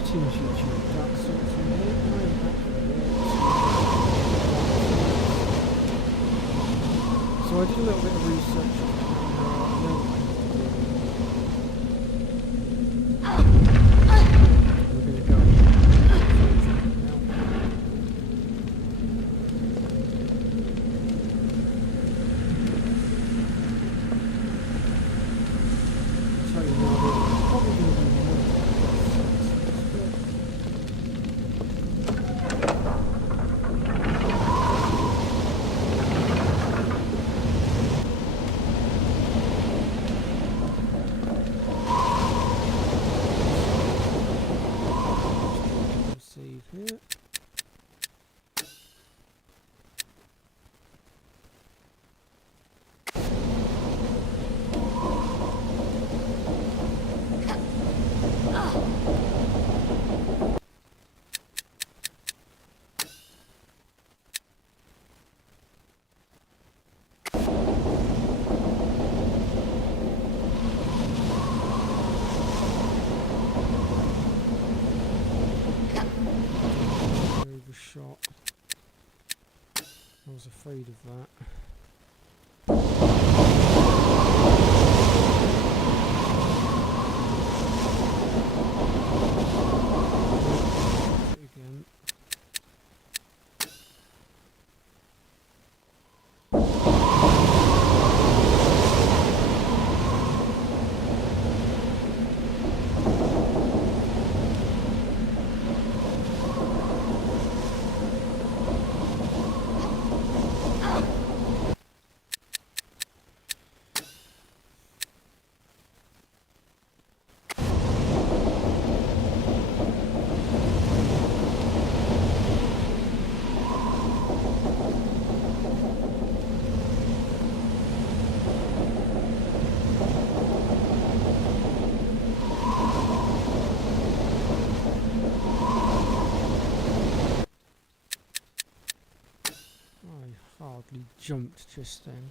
Greetings YouTube, that's all from me. I'm back with so I did a little bit of research on we're going to go now. I'll tell you now that it's probably going to be more. Save here. Shot. I was afraid of that. Again. Hardly jumped just then.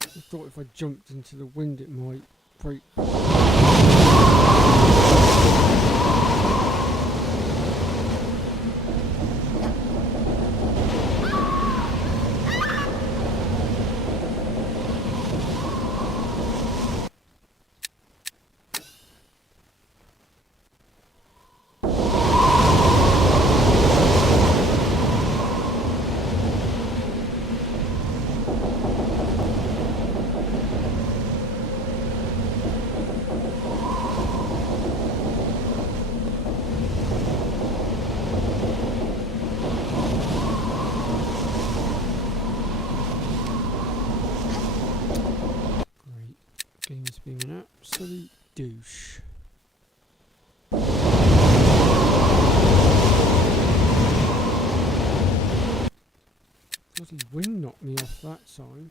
I thought if I jumped into the wind it might break. Game's being an absolute douche. Bloody wind knocked me off that time.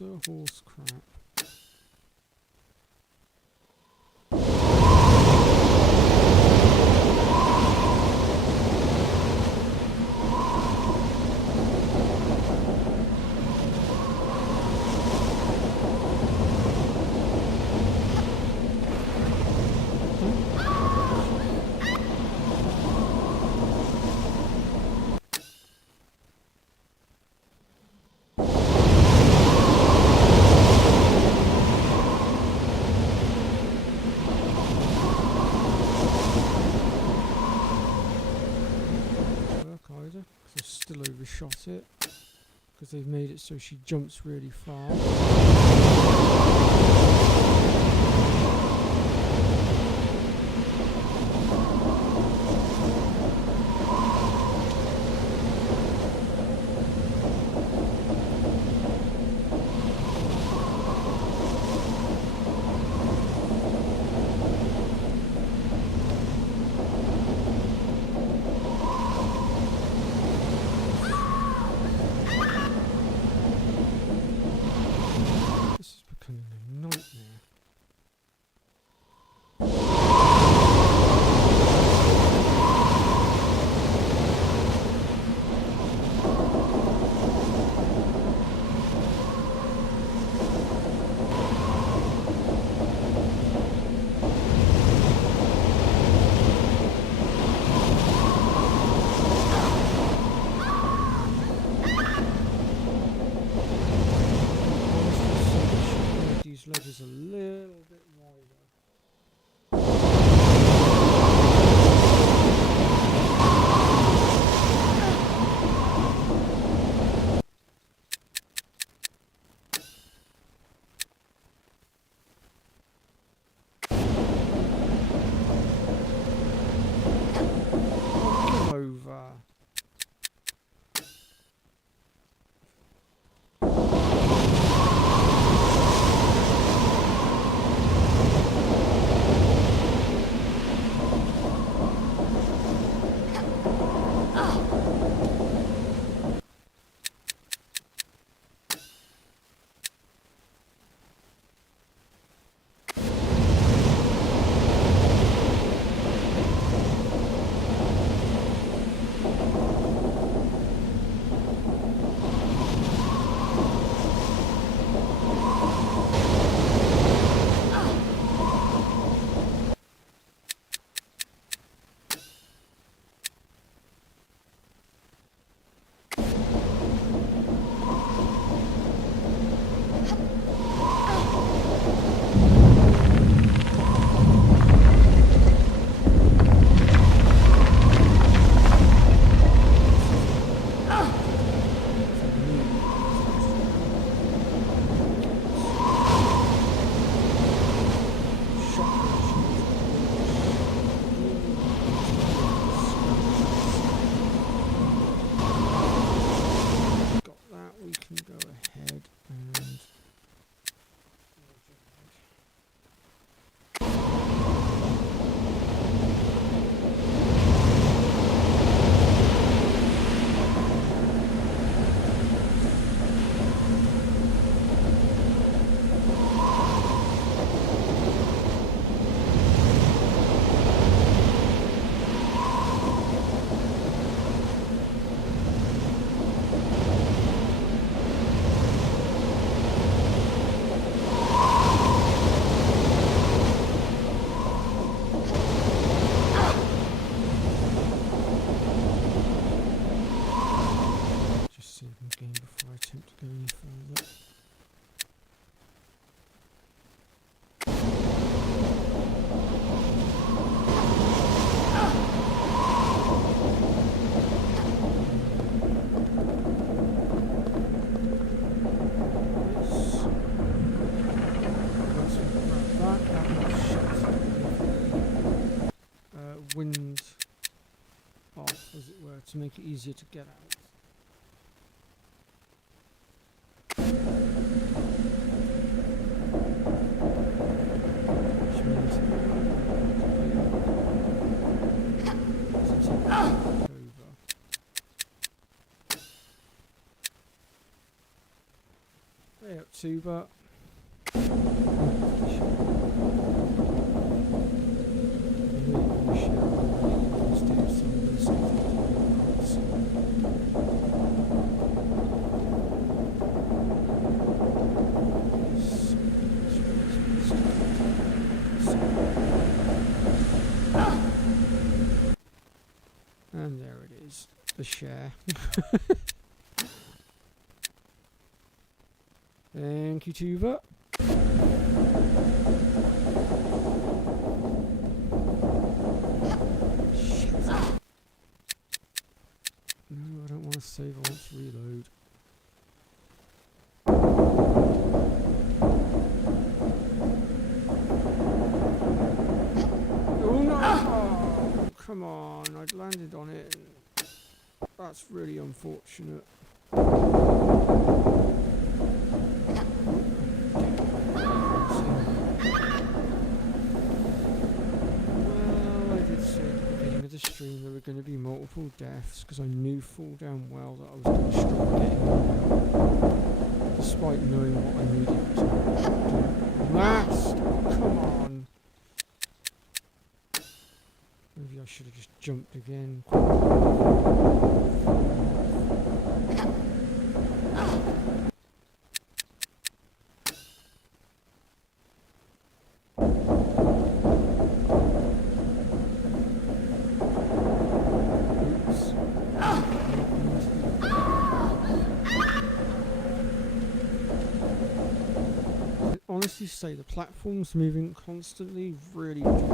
Utter horse crap. still overshot it because they've made it so she jumps really far. Ledges a little bit wider. Over. Wind off, as it were, to make it easier to get out. Which means over. Way up to, but and there it is, the share. Thank you, Tuva. Shit. No, I don't want Save, I want to reload. Oh no! Oh, come on, I'd landed on it. And that's really unfortunate. Stream there were going to be multiple deaths because I knew full damn well that I was going to struggle getting them, despite knowing what I needed to do last. Oh, come on. Maybe I should have just jumped again. Honestly say the platform's moving constantly really and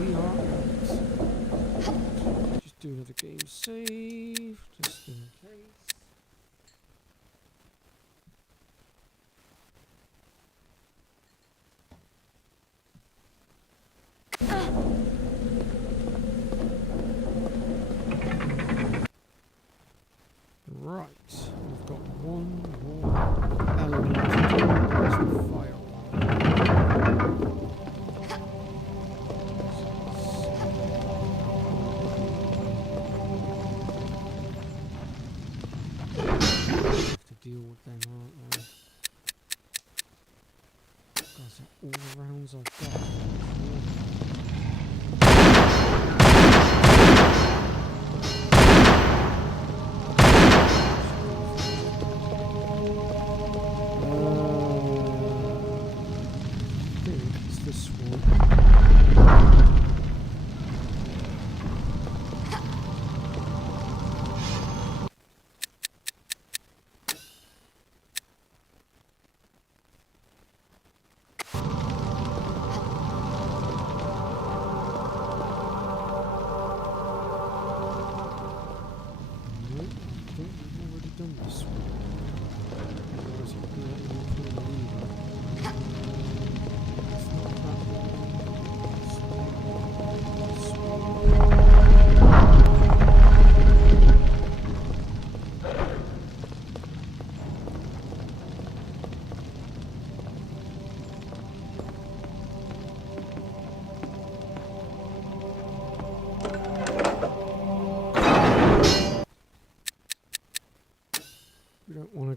we are out. Just do another game save just in case. Right, we've got one more element to do. Where's the fire have to deal with them, aren't I? Guys, all the rounds I've got.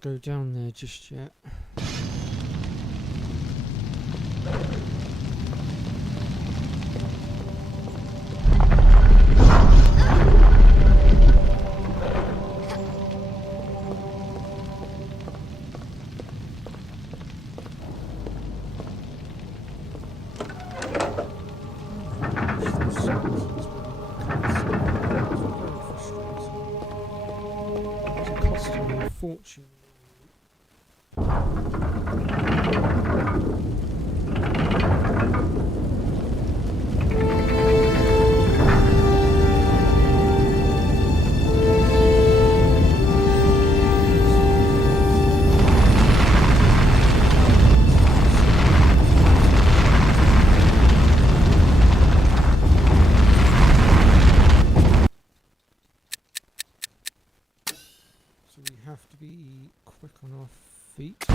Go down there just yet. It's costing me a fortune. So we have to be quick on our feet.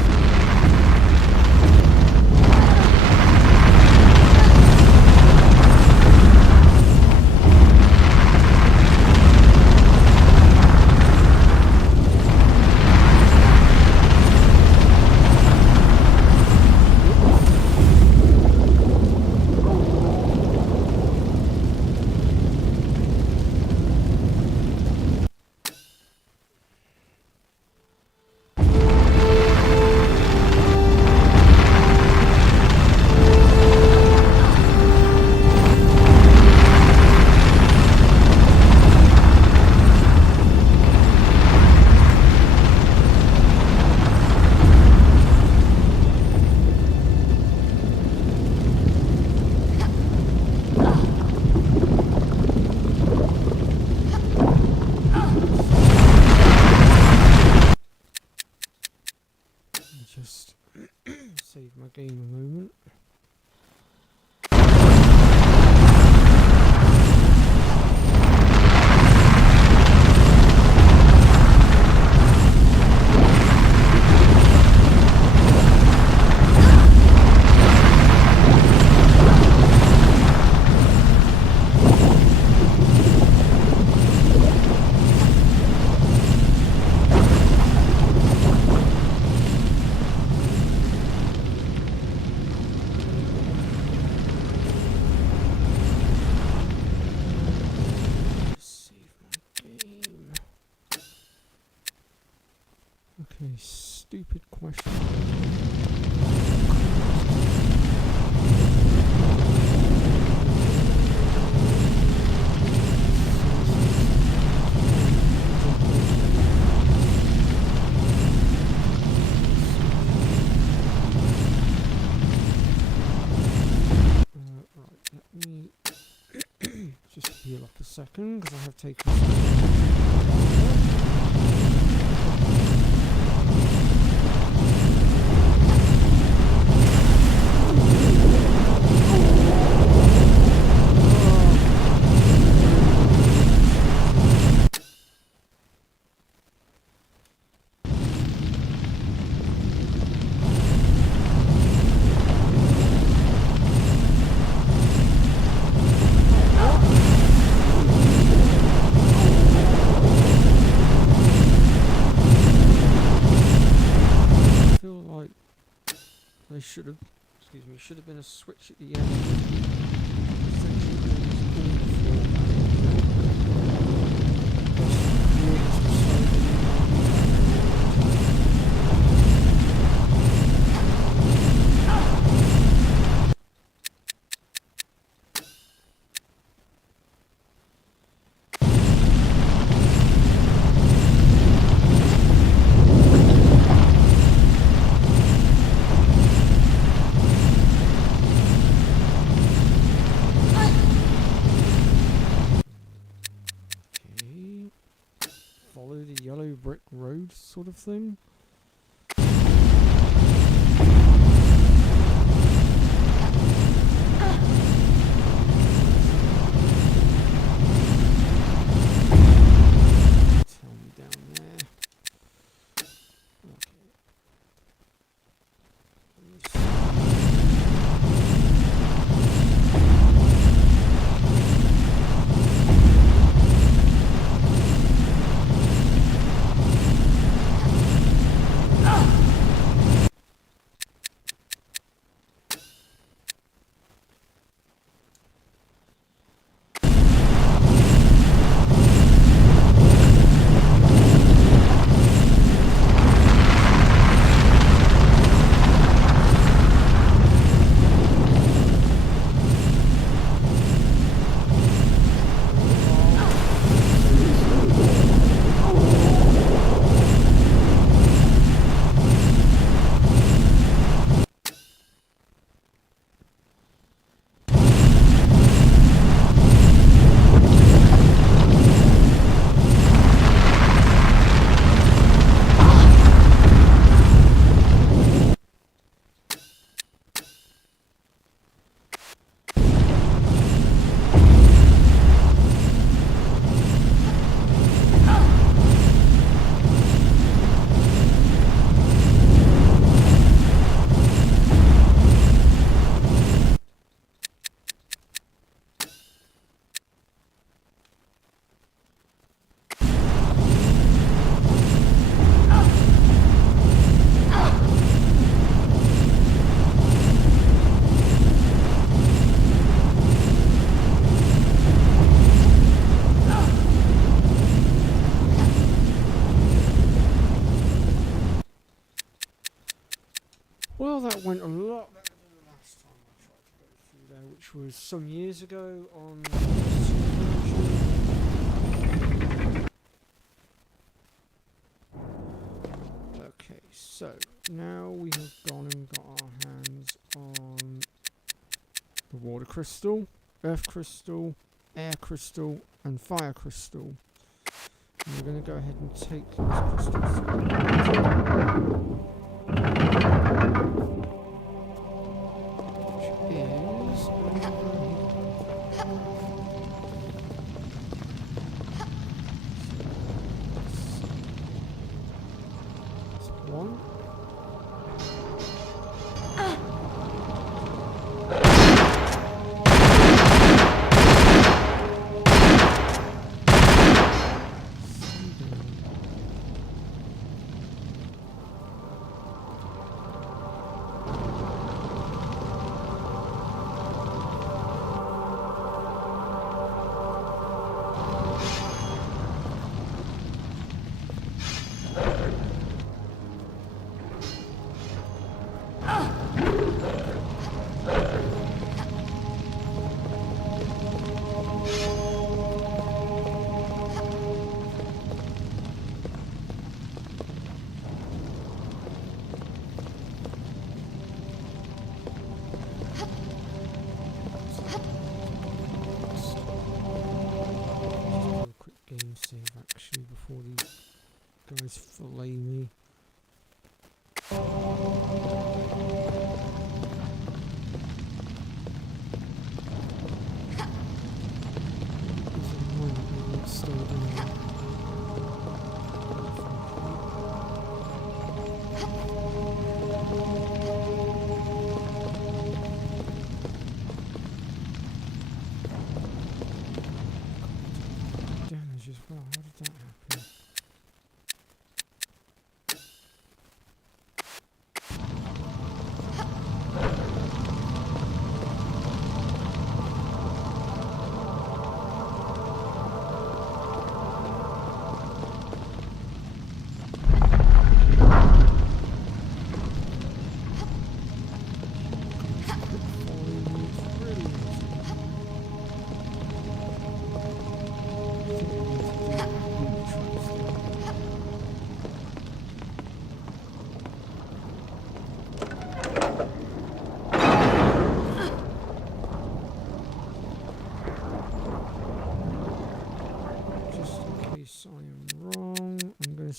just save my game a moment. Okay, stupid question. Right, let me just heal up a second because I have taken They should have, excuse me, should have been a switch at the end. Follow the yellow brick road sort of thing. Tell me down there. Okay. Well, that went a lot better than the last time I tried to go through there, which was some years ago on Okay, so now we have gone and got our hands on the water crystal, earth crystal, air crystal, and fire crystal. And we're going to go ahead and take those crystals.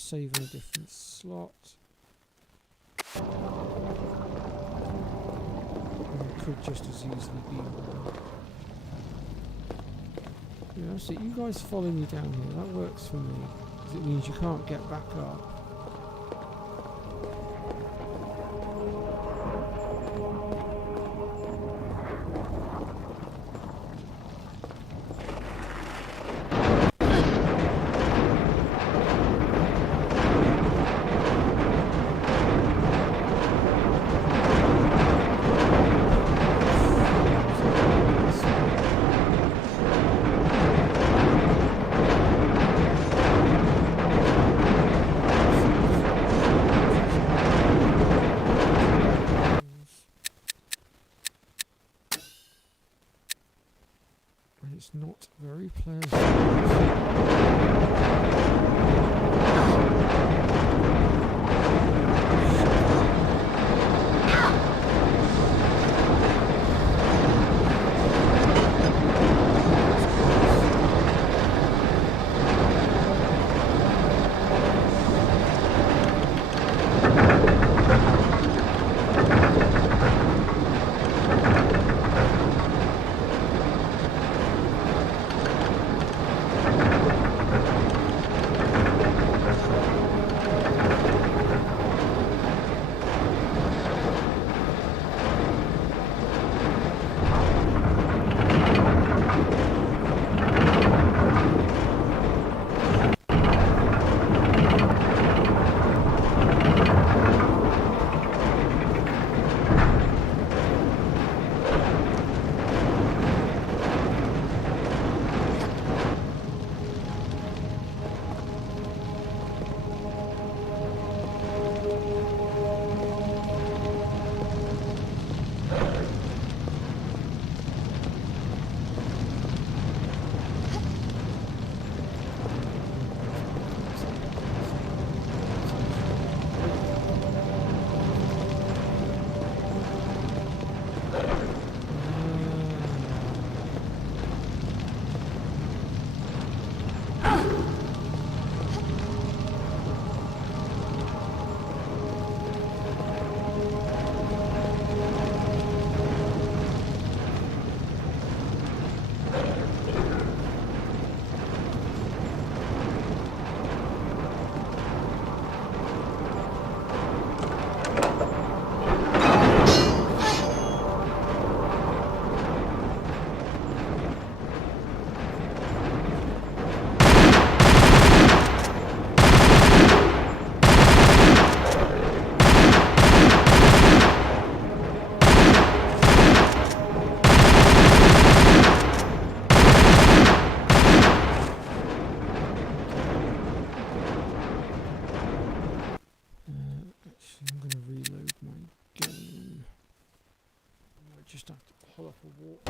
save in a different slot. And it could just as easily be one. Yeah, so you guys follow me down here. That works for me, because it means you can't get back up. It's not very pleasant. I'm going to reload my gun. I might just have to pull up a walk.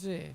as if.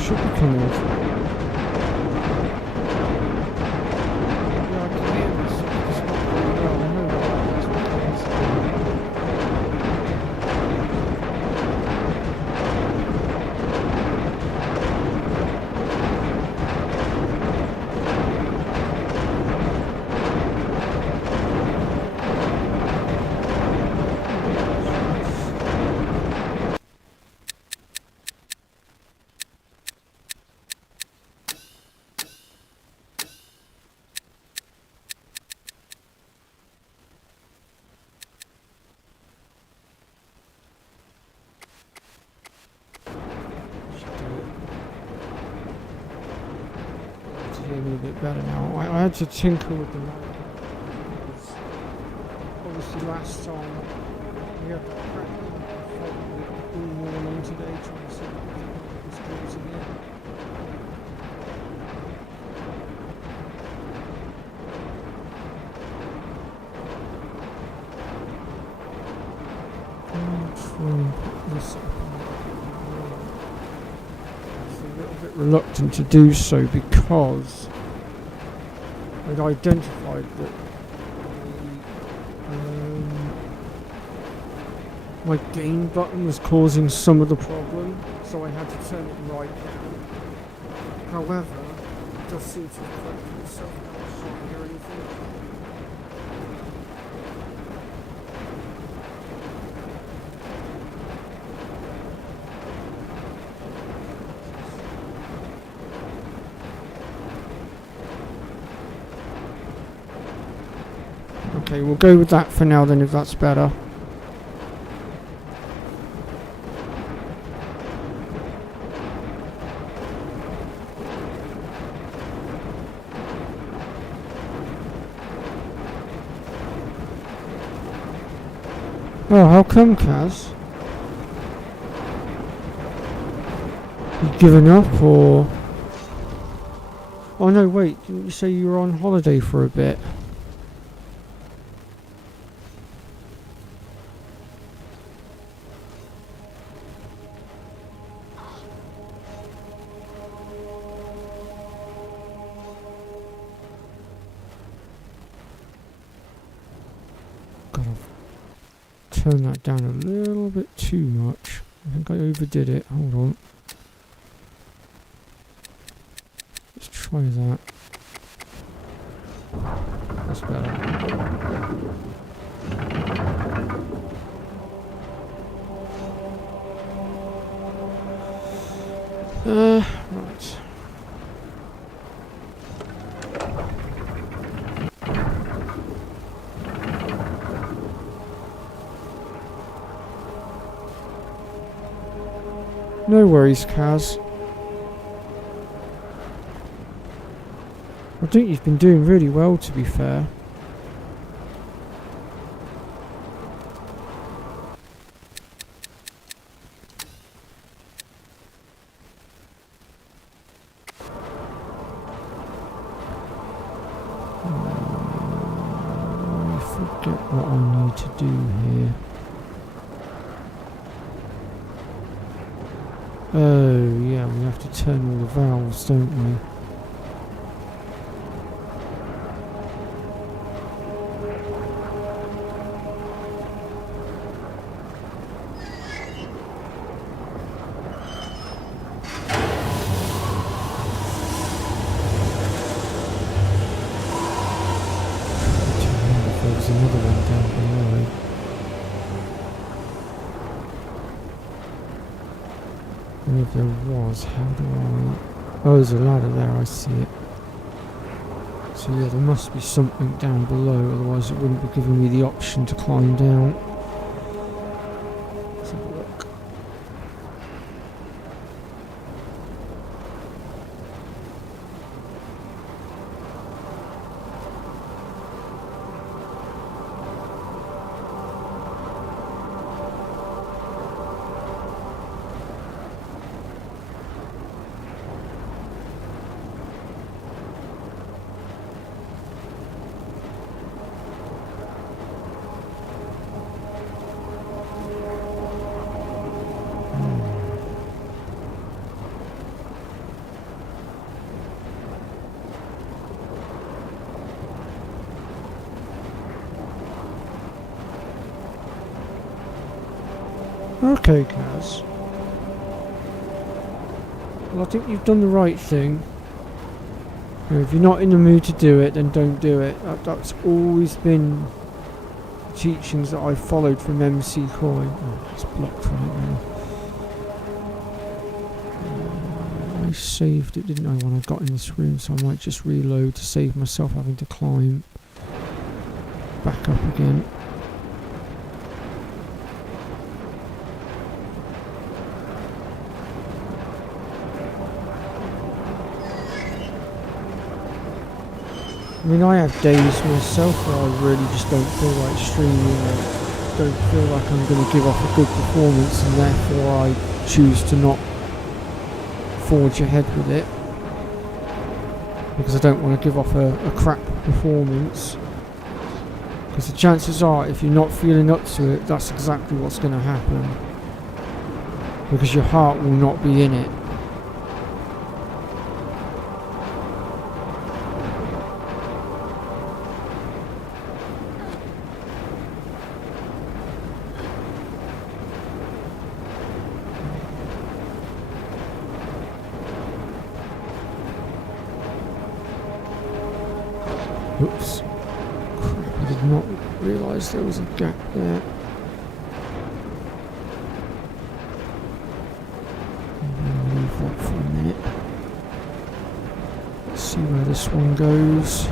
Should be coming off. Yeah, I can hear this. It's not very well. I know that's what it is. Hear me a bit better now. I had to tinker with the mic because obviously last time we had the cracking all morning today trying to see if it was causing it. I'll try and put this up. A little bit reluctant to do so because I'd identified that my gain button was causing some of the problem, so I had to turn it right down. However, it does seem to have corrected itself now. I can't hear anything. Okay, we'll go with that for now then, if that's better. Oh, how come, Kaz? You given up, or... Oh no, wait, didn't you say you were on holiday for a bit? Turn that down a little bit too much. I think I overdid it. Hold on. Let's try that. That's better. Right. No worries, Kaz. I think you've been doing really well, to be fair. I forget what I need to do here. Oh, yeah, we have to turn all the valves, don't we? There's another one down below. And if there was, how do I... Oh, there's a ladder there, I see it. So yeah, there must be something down below, otherwise it wouldn't be giving me the option to climb down. Let's have a look. Okay, Kaz. Well, I think you've done the right thing. You know, if you're not in the mood to do it, then don't do it. That's always been the teachings that I've followed from MC Coin. Oh, it's blocked from it now. I saved it, didn't I, when I got in this room, so I might just reload to save myself having to climb back up again. I mean, I have days myself where I really just don't feel like streaming, or don't feel like I'm going to give off a good performance, and therefore I choose to not forge ahead with it because I don't want to give off a crap performance, because the chances are, if you're not feeling up to it, that's exactly what's going to happen, because your heart will not be in it. Oops. Crap, I did not realise there was a gap there. I'll leave that for a minute. Let's see where this one goes.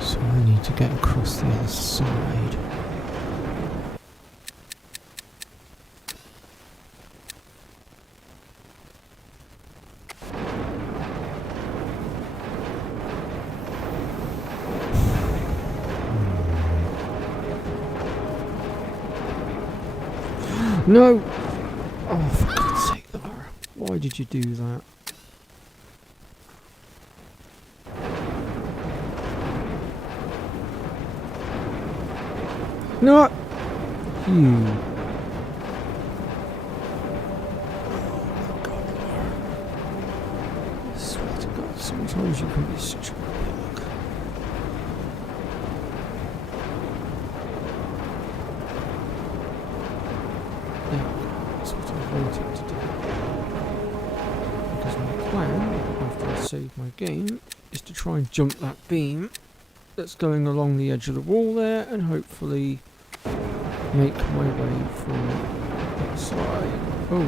So I need to get across the other side. No! Oh, for God's sake, Laura. Why did you do that? No! You. Oh my God, Laura. I swear to God, sometimes you can be such a pig. That's what I wanted to do. Because my plan, after I save my game, is to try and jump that beam that's going along the edge of the wall there, and hopefully make my way from that side. Oh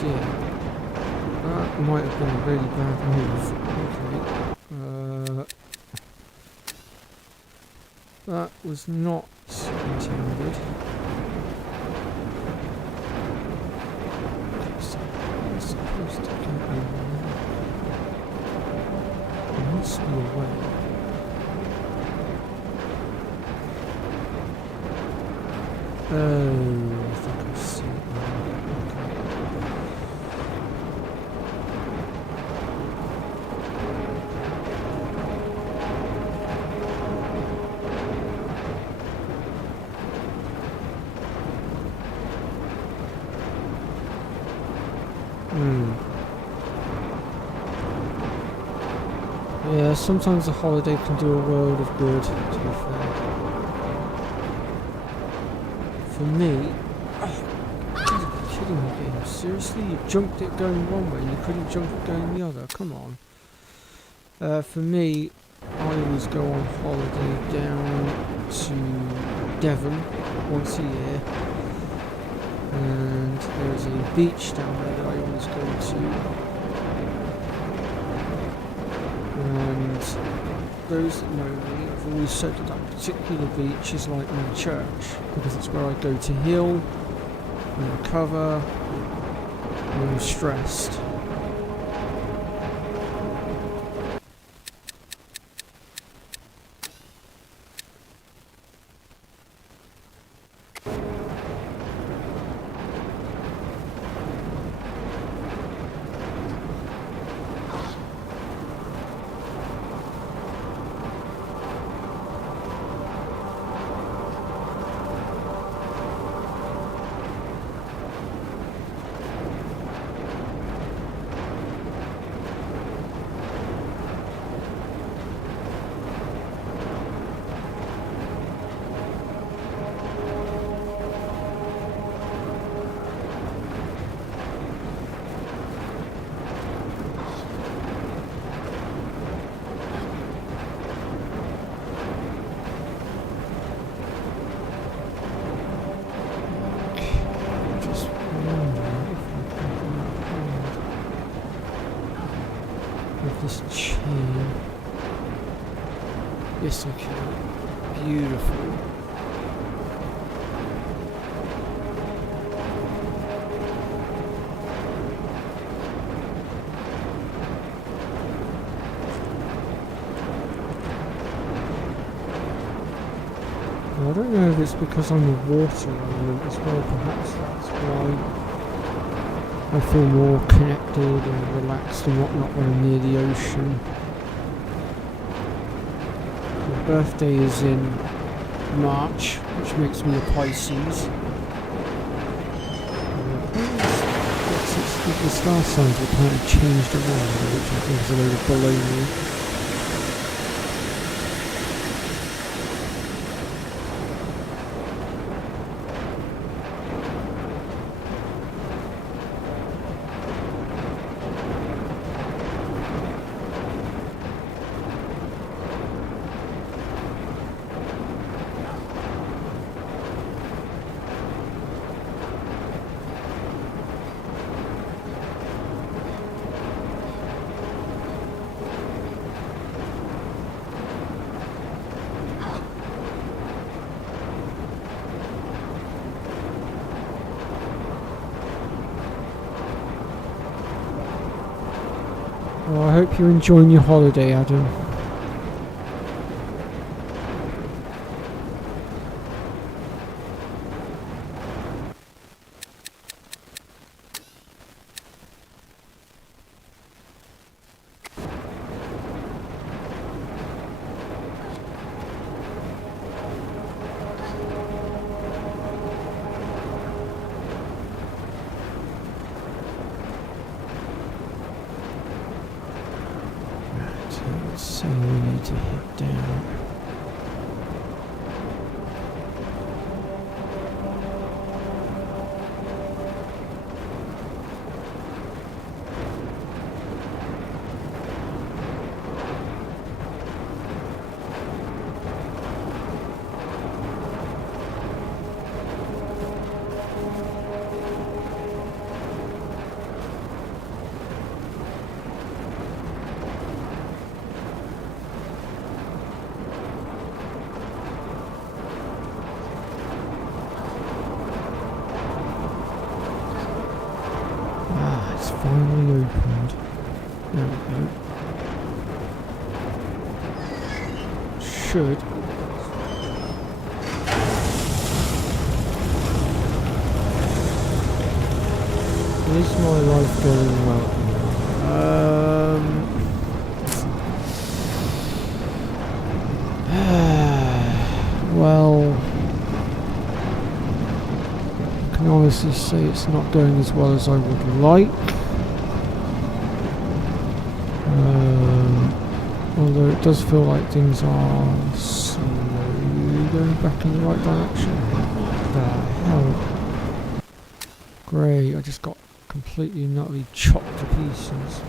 dear. That might have been a really bad move. Okay. That was not intended. So I'm supposed to go over there. There must be a way. Oh, I think I see it now. Yeah, sometimes a holiday can do a world of good, to be fair. For me, oh, you gotta be kidding me, game. Seriously? You jumped it going one way and you couldn't jump it going the other? Come on. For me, I always go on holiday down to Devon once a year. And there's a beach down there that I always go to. And those that know me, I've always said that that particular beach is like my church, because it's where I go to heal and recover when I'm stressed. This chain. Yes, I can. Beautiful. Well, I don't know if it's because I'm a water element as well. Perhaps that's why I feel more connected and relaxed and whatnot when I'm near the ocean. My birthday is in March, which makes me a Pisces. The star signs were kind of changed around, which I think is a load of baloney. Well, I hope you're enjoying your holiday, Adam. So we need to head down. finally opened. There we go. Should. Is my life going well? Well, I can honestly say it's not going as well as I would like. Although it does feel like things are slowly going back in the right direction. What the hell? Great, I just got completely and utterly chopped to pieces.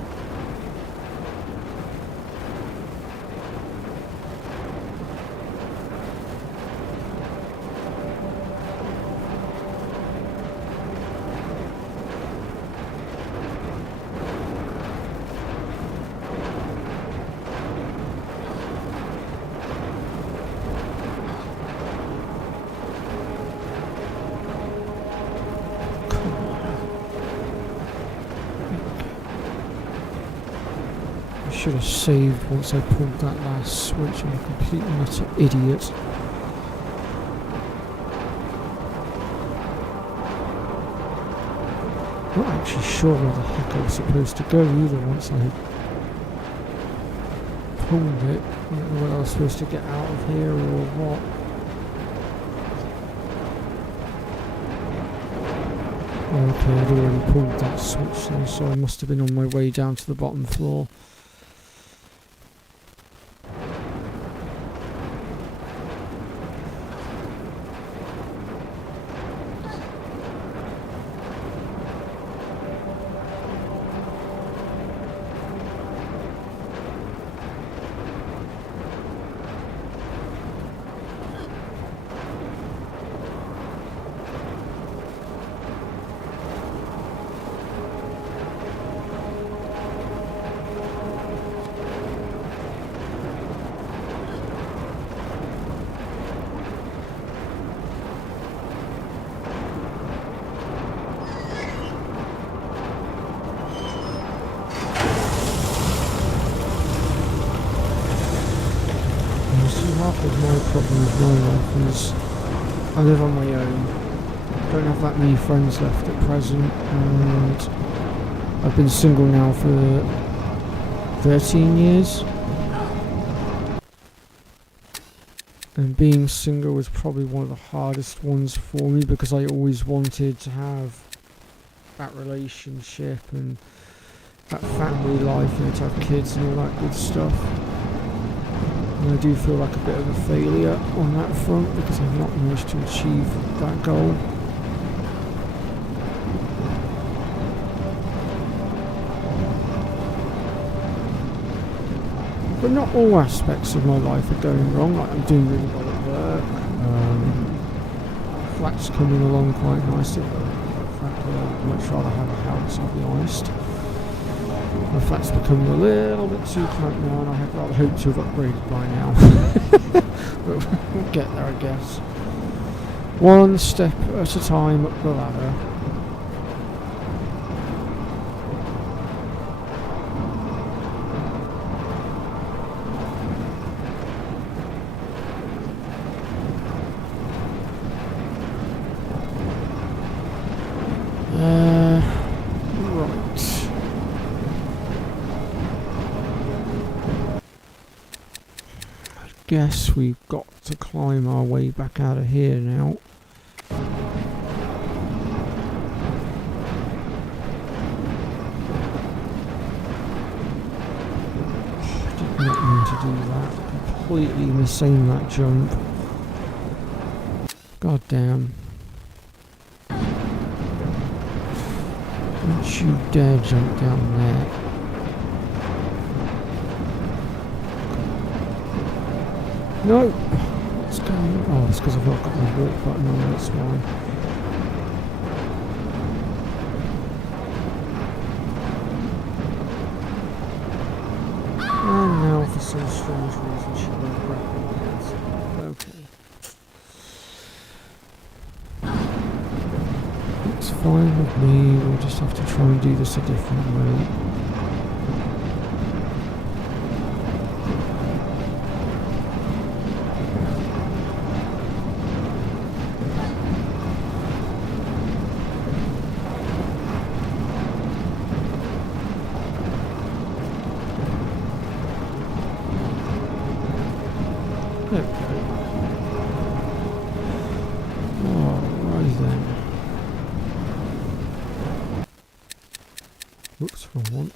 Should have saved once I pulled that last switch. I'm a complete and utter idiot. Not actually sure where the heck I was supposed to go either once I pulled it. I don't know whether I was supposed to get out of here or what. Okay, I'd already pulled that switch then, so I must have been on my way down to the bottom floor. Half of my problem with my life is I live on my own, don't have that many friends left at present, and I've been single now for 13 years, and being single was probably one of the hardest ones for me because I always wanted to have that relationship and that family life, you know, to have kids and all that good stuff. And I do feel like a bit of a failure on that front because I've not managed to achieve that goal. But not all aspects of my life are going wrong. Like I'm doing really well at work. Flat's coming along quite nicely. Frankly, I'd much rather have a house, I'll be honest. The flat's becoming a little bit too cramped now, and I had rather hoped to have upgraded by now. But we'll get there, I guess. One step at a time up the ladder. Right. Guess we've got to climb our way back out of here now. I did not mean to do that. Completely missing that jump. God damn. Don't you dare jump down there. No! What's going on? Oh, it's because I've not got my walk button on, that's why. And now, for some strange reason, she won't grapple against it. Okay. That's fine with me. We'll just have to try and do this a different way. There we go. Alright then. Whoops, wrong one.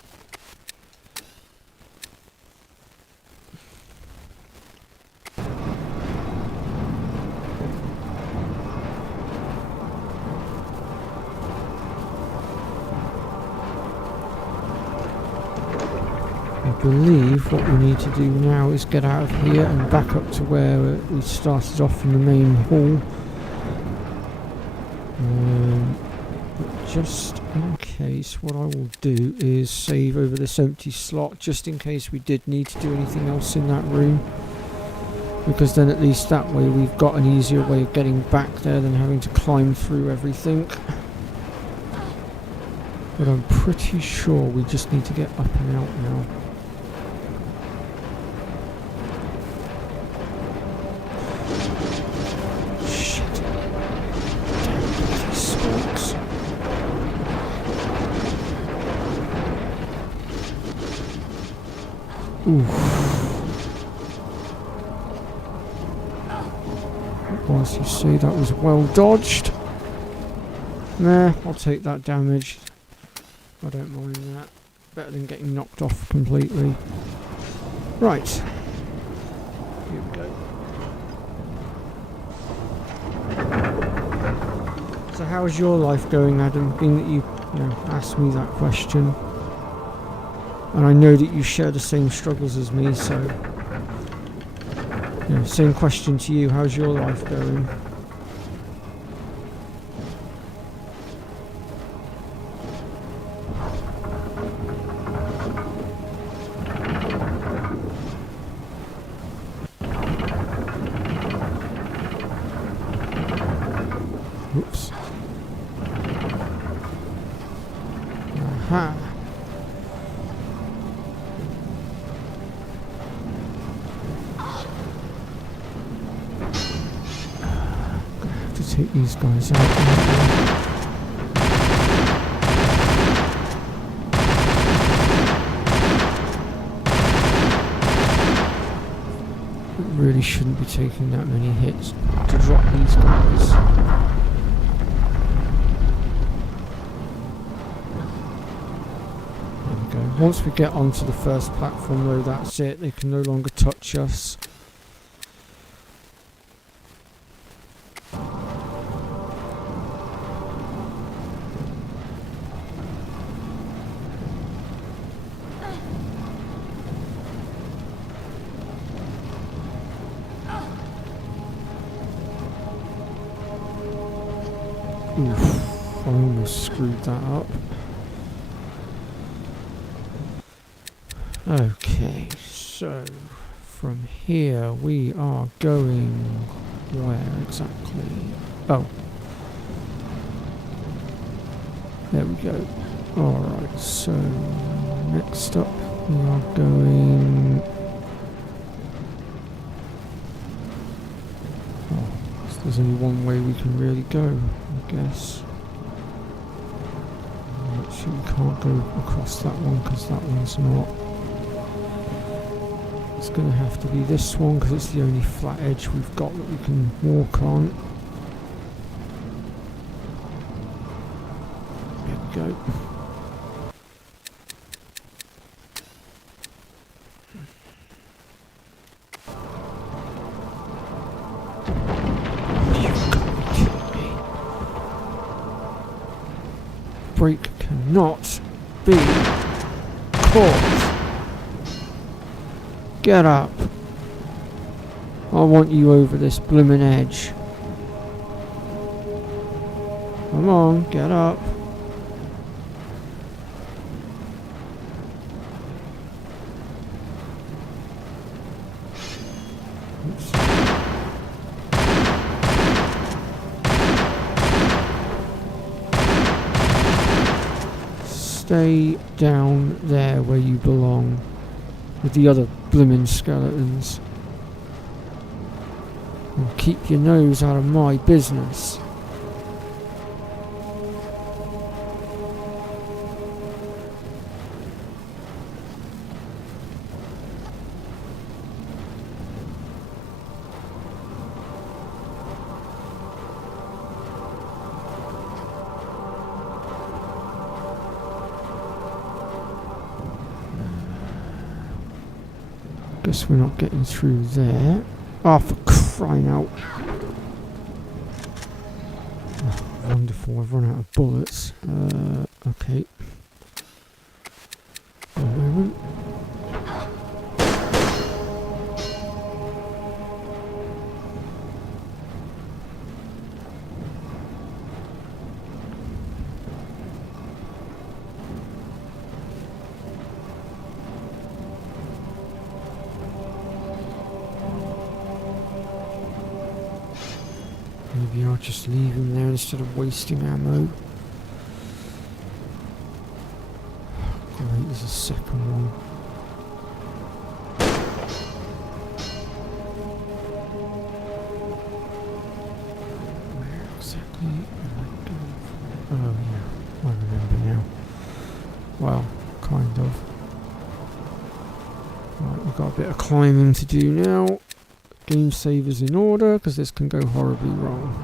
I believe what we need to do now is get out of here and back up to where we started off in the main hall. But just in case, what I will do is save over this empty slot, just in case we did need to do anything else in that room. Because then at least that way we've got an easier way of getting back there than having to climb through everything. But I'm pretty sure we just need to get up and out now. Whilst you say that was well dodged. Nah, I'll take that damage. I don't mind that. Better than getting knocked off completely. Right. Here we go. So how is your life going, Adam? Being that you asked me that question. And I know that you share the same struggles as me, so same question to you. How's your life going? Oops. Aha. Take these guys out. Really shouldn't be taking that many hits to drop these guys. There we go. Once we get onto the first platform though, that's it. They can no longer touch us. Oof, I almost screwed that up. Okay, so from here we are going where exactly? Oh. There we go. Alright, so next up we are going... There's only one way we can really go, I guess. Actually, we can't go across that one because that one's not. It's going to have to be this one because it's the only flat edge we've got that we can walk on. There we go. Break cannot be caught. Get up. I want you over this bloomin' edge. Come on, get up. Oops. stay down there where you belong with the other blimmin' skeletons. And keep your nose out of my business. Guess we're not getting through there. Oh, for crying out. Oh, wonderful, I've run out of bullets. Okay. A moment. Maybe I'll just leave him there instead of wasting ammo. Great, there's a second one. Where exactly am I going for? Oh yeah, I remember now. Well, kind of. Right, we've got a bit of climbing to do now. Game savers in order, because this can go horribly wrong.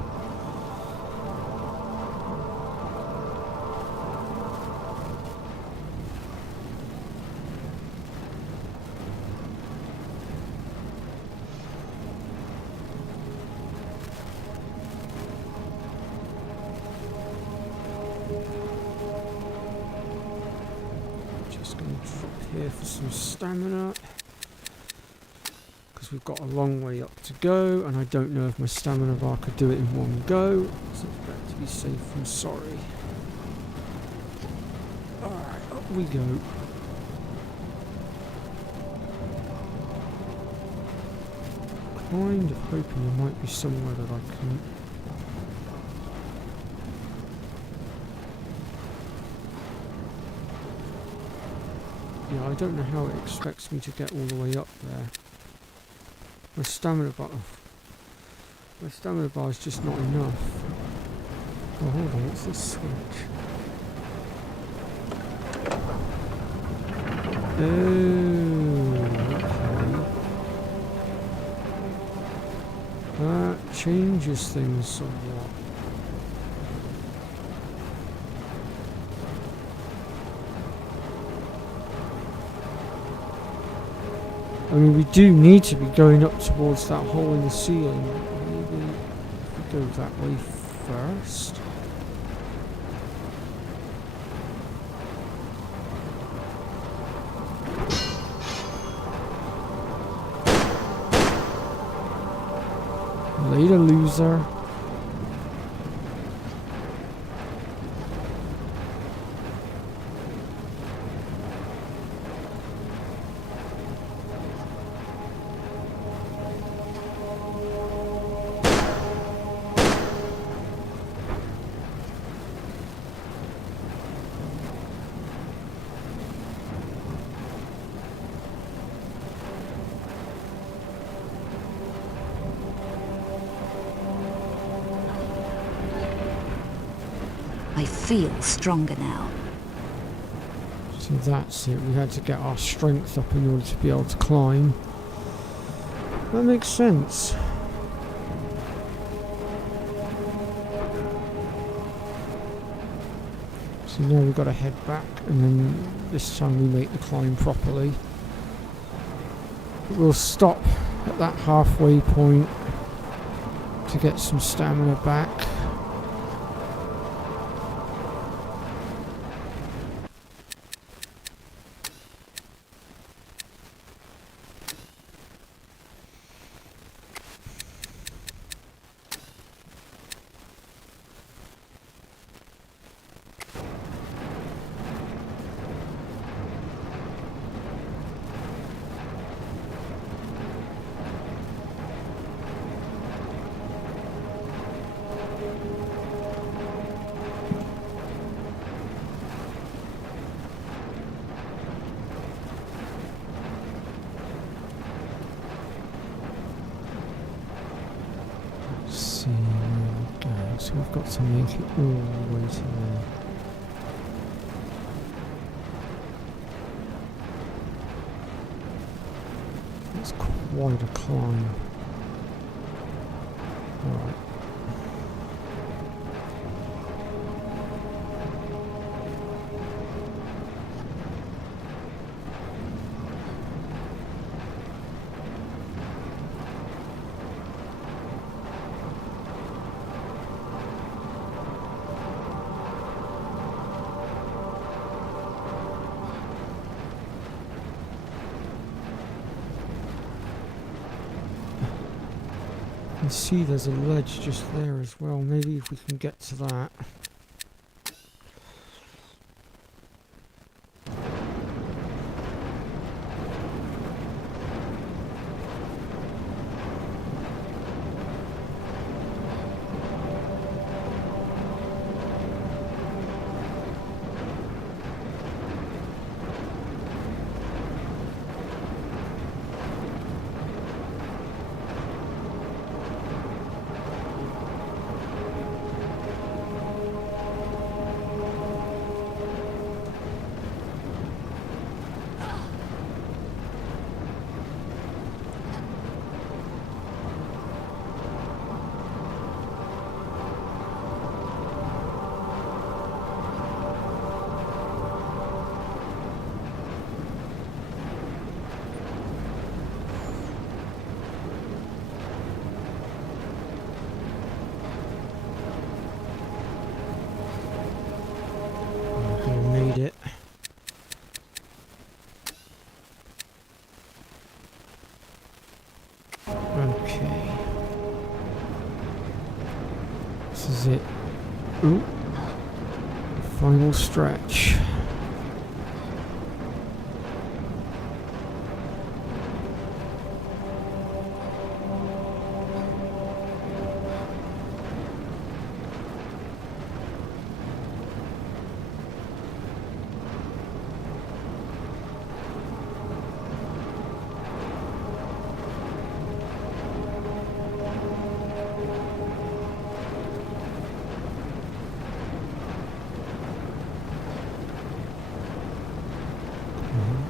Just going to drop here for some stamina. We've got a long way up to go, and I don't know if my stamina bar could do it in one go, so it's better to be safe than sorry. Alright, up we go. Kind of hoping there might be somewhere that I can... Yeah, I don't know how it expects me to get all the way up there. My stamina bar is just not enough. Oh, hold on, what's this switch? Oh, okay. That changes things somewhat. I mean, we do need to be going up towards that hole in the ceiling. Maybe if we go that way first. Later, loser. I feel stronger now. So that's it, we had to get our strength up in order to be able to climb. That makes sense. So now we've got to head back, and then this time we make the climb properly. We'll stop at that halfway point to get some stamina back. So we've got to make it all the way to there. It's quite a climb. Alright. I can see there's a ledge just there as well. Maybe if we can get to that. Made it. Okay. This is it. Ooh. Final stretch.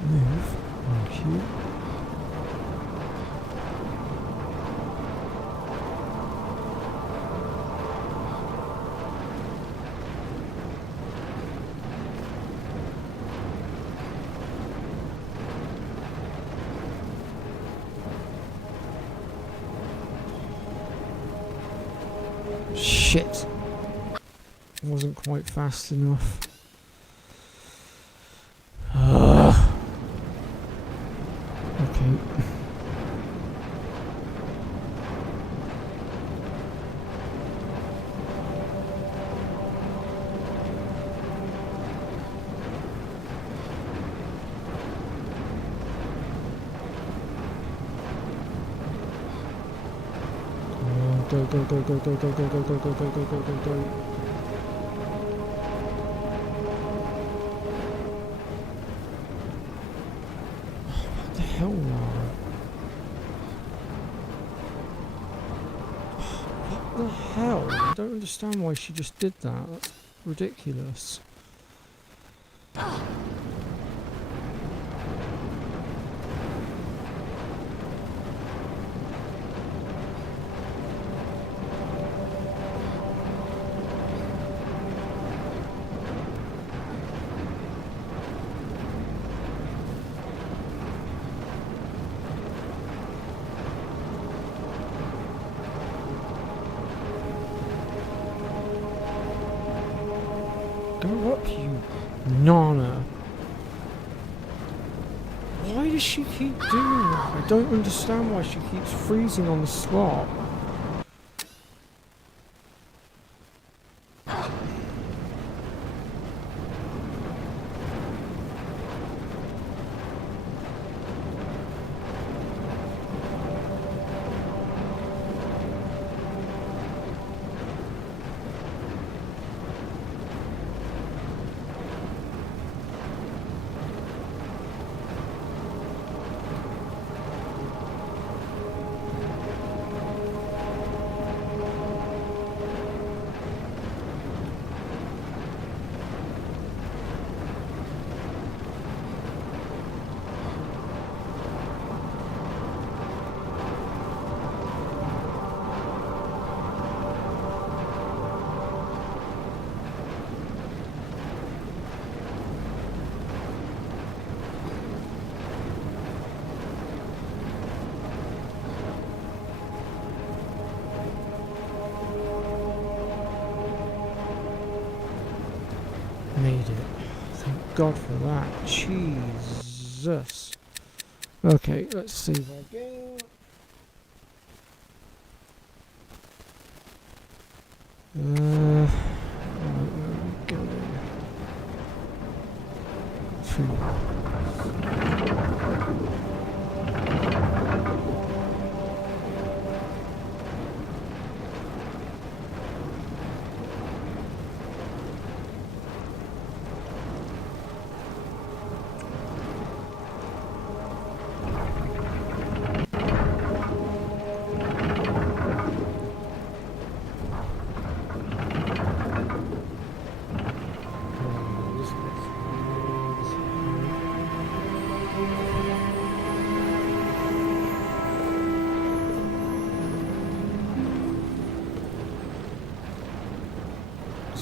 Move. Thank you. Shit. Wasn't quite fast enough. Okay. Go, go, go, go, go, go, go, go, go, go, go, go, go, go, go. What the hell, Laura? What the hell? I don't understand why she just did that. That's ridiculous. Go up, you Nana. Why does she keep doing that? I don't understand why she keeps freezing on the spot. Made it. Thank God for that. Jesus. Okay, let's save our game. Right, where are we going?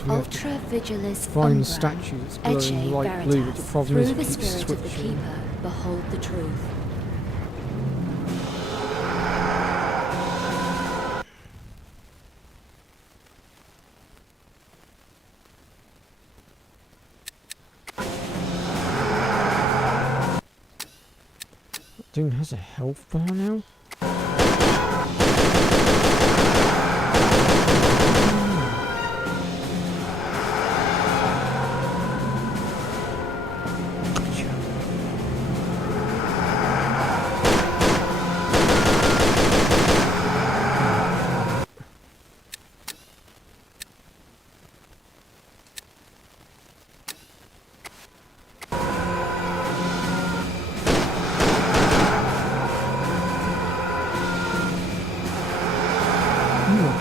Ultra Vigilis find Umbra, the statue that's Ecce glowing light blue, but the Veritas. problem is Through it the keeps spirit of the switching. Keeper, behold the truth. That thing has a health bar now?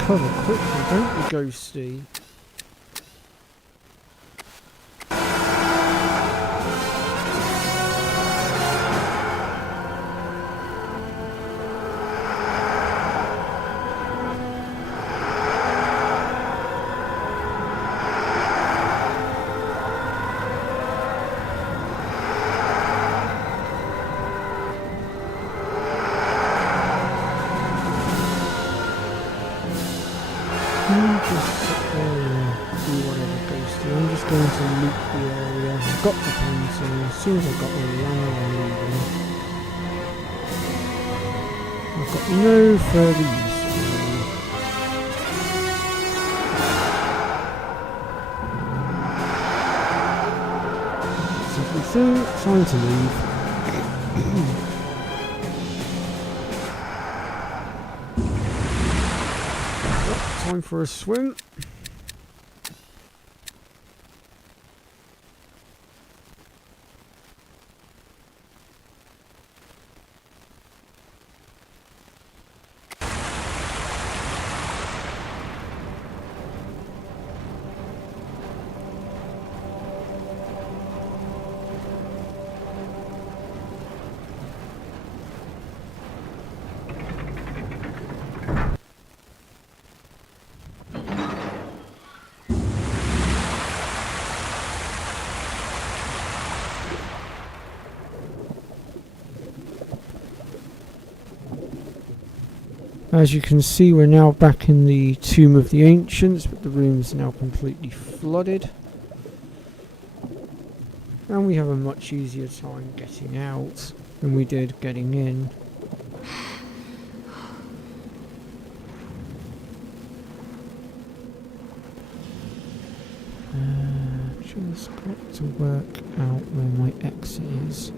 Recover quickly, don't you, Ghosty? Just sit there and do whatever Ghosty. I'm just going to loot the area. I've got the painting. As soon as I've got the ammo, I'm leaving. I've got no further use for you. That's everything. Time to leave. Time for a swim. As you can see, we're now back in the Tomb of the Ancients, but the room's now completely flooded. And we have a much easier time getting out than we did getting in. Just got to work out where my exit is.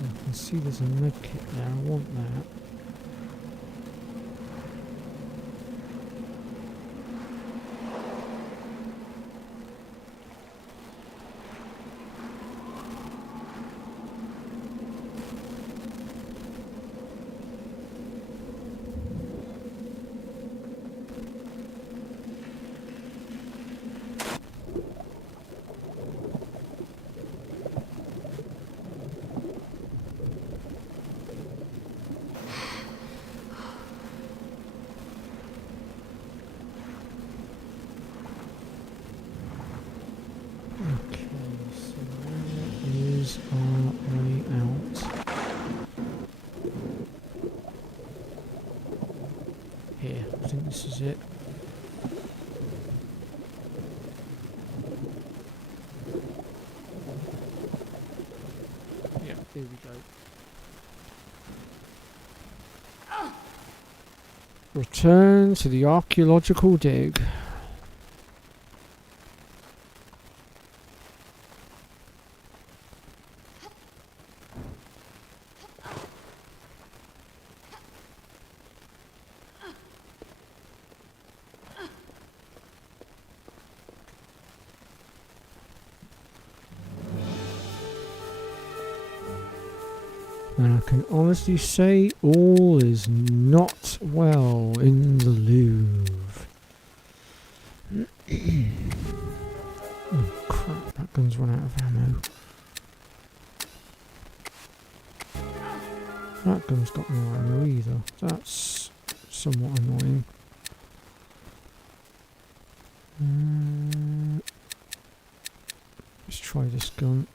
I can see there's a med kit there, I want that. Here, I think this is it. Yeah, here we go. Return to the archaeological dig. And I can honestly say all is not well in the Louvre. Oh crap, that gun's run out of ammo. That gun's got no ammo either. That's somewhat annoying. Let's try this gun.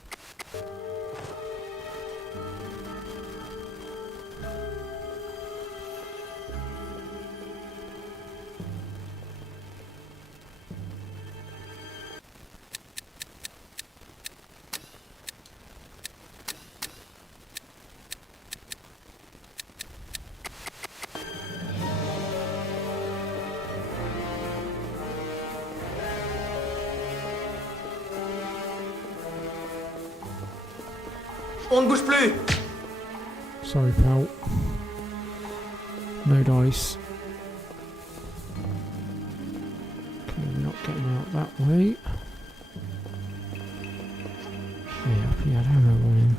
On bouge plus! Sorry, pal. No dice. Okay, we're not getting out that way. Yeah, he had ammo on him.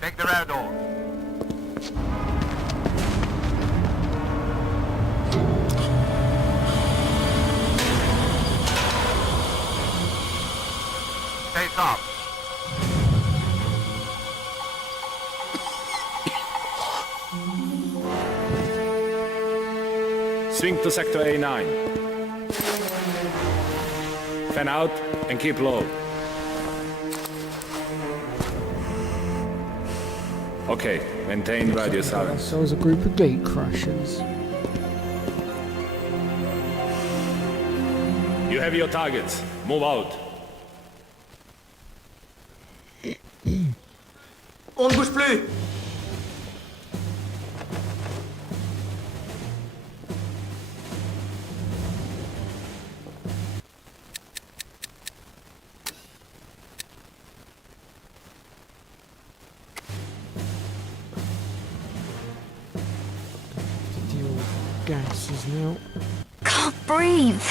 Take the rear door. Stay soft. Swing to sector A9. Fan out and keep low. Okay, maintain radio silence. So was a group of gate crashers. You have your targets. Move out. On bouge plus! To deal with gases now. Can't breathe.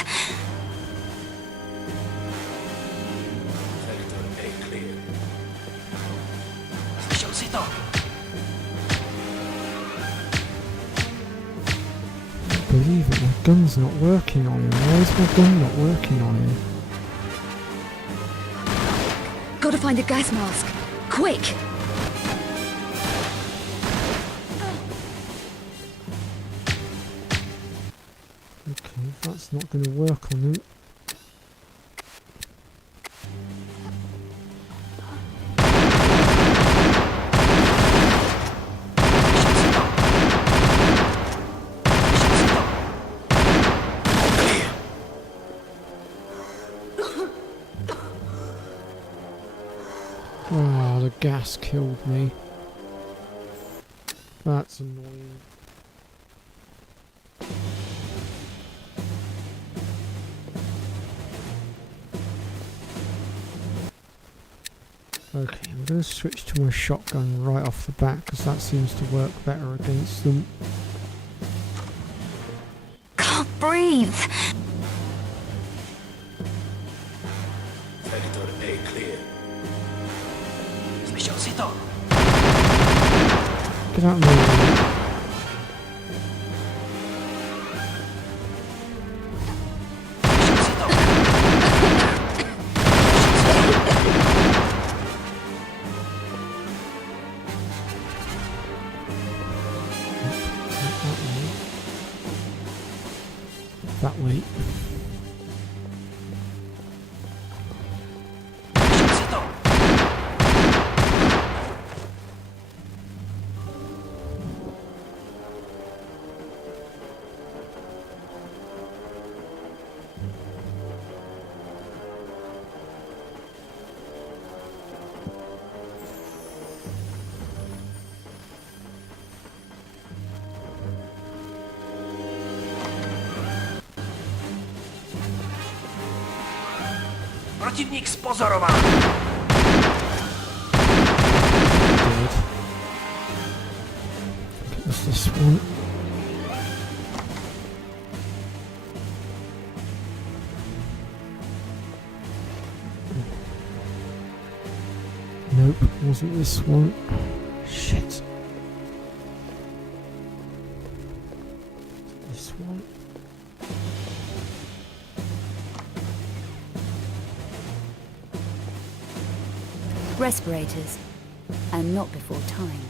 I believe it, my gun's not working on him. Why is my gun not working on him? Gotta find a gas mask. Quick! Okay, if that's not going to work on him. Oh, the gas killed me. That's annoying. Okay, I'm going to switch to my shotgun right off the bat because that seems to work better against them. Can't breathe. Sector A clear. Get out of my way. that way. Przeciwnik spozorowany. Dead. What's this one? Nope, wasn't this one. Shit. This one. Respirators. And not before time.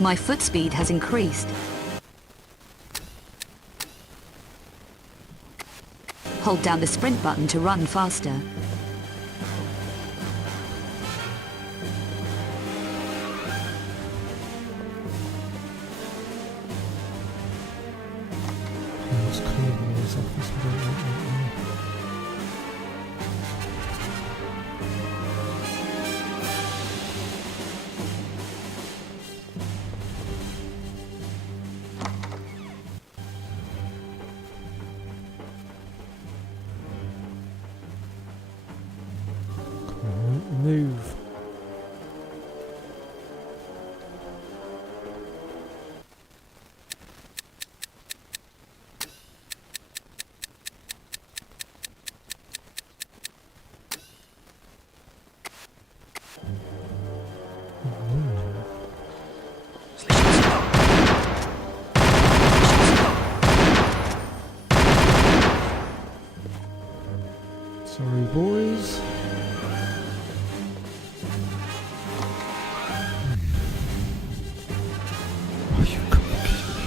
My foot speed has increased. Hold down the sprint button to run faster. Let's clear these off as we don't want that now. Come on, move. Sorry, boys. Oh, you can't kill me.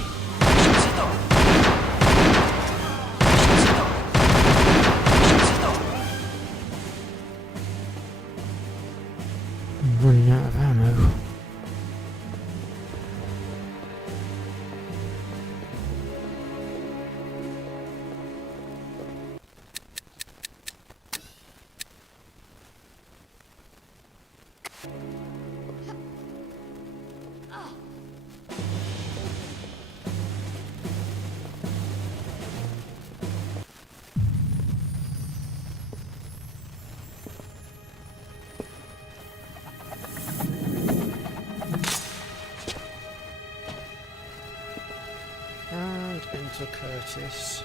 I'm running out of ammo. And enter Curtis.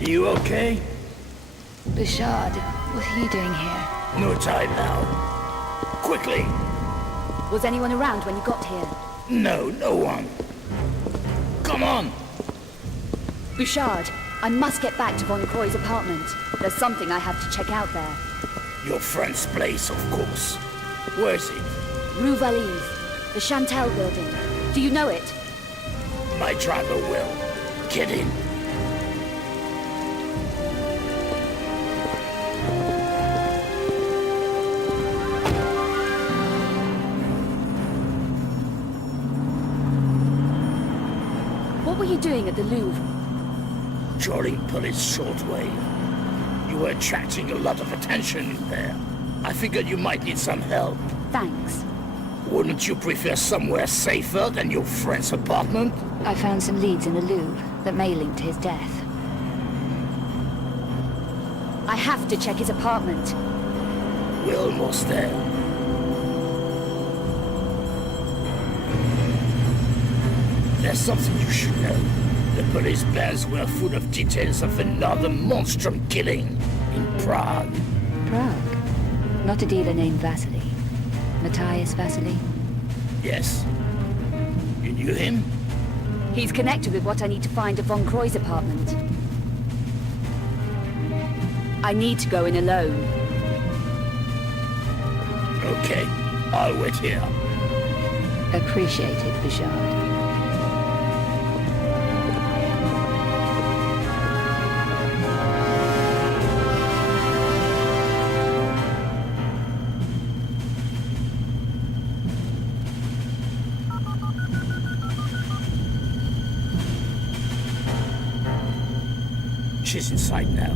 You okay? Bouchard, what are you doing here? No time now. Quickly! Was anyone around when you got here? No one. Come on! Bouchard, I must get back to Von Croy's apartment. There's something I have to check out there. Your friend's place, of course. Where is it? Rue Valise, the Chantal building. Do you know it? My driver will. Get in. What were you doing at the Louvre? Trolling police shortwave. You were attracting a lot of attention in there. I figured you might need some help. Thanks. Wouldn't you prefer somewhere safer than your friend's apartment? I found some leads in the Louvre that may link to his death. I have to check his apartment. We're almost there. There's something you should know. The police bands were full of details of another monstrum killing in Prague. Prague? Not a dealer named Vasily. Matthias Vasily? Yes. You knew him? He's connected with what I need to find at Von Croy's apartment. I need to go in alone. Okay, I'll wait here. Appreciate it, Bouchard. She's inside now.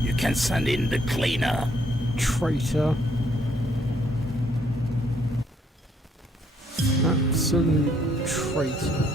You can send in the cleaner. Traitor. Absolute traitor.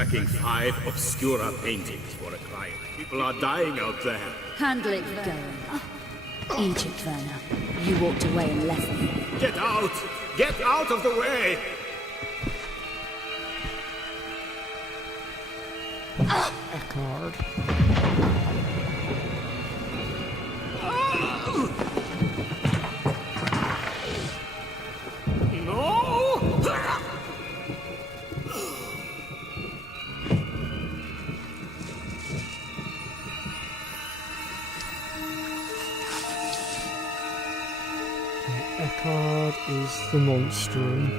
tracking 5 obscura paintings for a client. People are dying out there. Handle it, go. Egypt, Werner. You walked away and left me. Get out! Get out of the way! Eckhard. Eckhard is the monstrum.